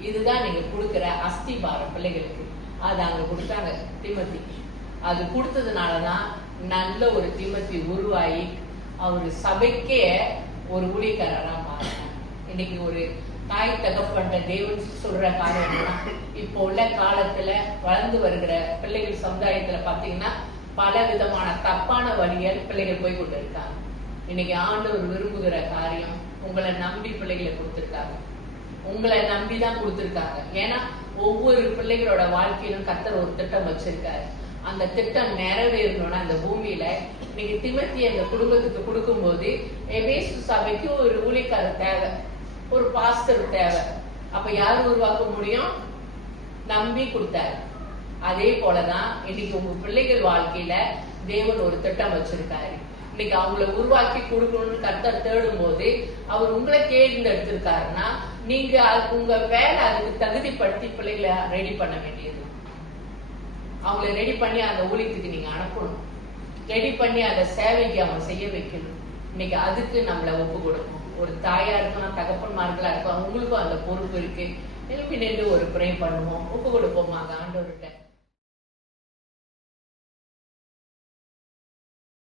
இதுதான் நீங்க கொடுக்கிற அஸ்திபாரம் பிள்ளைகளுக்கு. அது அங்க கொடுத்தாங்க தீமோத்திக்கு. அது கொடுத்ததுனாலதான் நல்ல ஒரு தீமோத்தி உருவாகி அவரு சபைக்கே ஒரு ஊழியக்காரரா மாறினார். இன்னைக்கு ஒரு தாய் தகப்பன்ற தேவன் சொல்ற காரணம், இப்போ உள்ள காலத்துல வளர்ந்து வருகிற பிள்ளைகள் சமுதாயத்துல பாத்தீங்கன்னா பல விதமான தப்பான வழிகள் பிள்ளைகள் போய் கொண்டு இருக்காங்க. இன்னைக்கு ஆண்டவர் விரும்புகிற காரியம், உங்களை நம்பி பிள்ளைகளை கொடுத்திருக்காங்க, உங்களை நம்பிதான் கொடுத்திருக்காங்க. ஏன்னா ஒவ்வொரு பிள்ளைகளோட வாழ்க்கையிலும் கர்த்தர் ஒரு திட்டம் வச்சிருக்காரு. அந்த திட்டம் நிறைவேறணும்னா அந்த பூமியில இன்னைக்கு தீமோத்தியை அந்த குடும்பத்துக்கு கொடுக்கும் போது எபேசு சபைக்கு ஒரு ஊழியக்காரர் தேவை, ஒரு பாஸ்டர் தேவை. அப்ப யாரு உருவாக்க முடியும்? நம்பி கொடுத்தாரு. அதே போலதான் இன்னைக்கு உங்க பிள்ளைகள் வாழ்க்கையில தேவன் ஒரு திட்டம் வச்சிருக்காரு. இன்னைக்கு அவங்கள உருவாக்கி கொடுக்கணும்னு கர்த்தர் தேடும் போது அவர் உங்களை தேர்ந்தெடுத்திருக்காருன்னா நீங்க உங்க வேலை அதுக்கு தகுதிப்படுத்தி பிள்ளைகளை ரெடி பண்ண வேண்டியது. அவங்களை ரெடி பண்ணி அந்த ஊழியத்துக்கு நீங்க அனுப்பணும், ரெடி பண்ணி அந்த சேவைக்கு அவங்க செய்ய வைக்கணும். இன்னைக்கு அதுக்கு நம்மளை ஒப்பு கொடுக்கணும். ஒரு தாயா இருக்கலாம், தகப்பன்மார்களா இருக்கலாம், உங்களுக்கும் அந்த பொறுப்பு இருக்கு. எழுப்பி நின்று ஒரு ப்ரே பண்ணுவோம், ஒப்பு கொடுப்போம் ஆண்டவர்கிட்ட.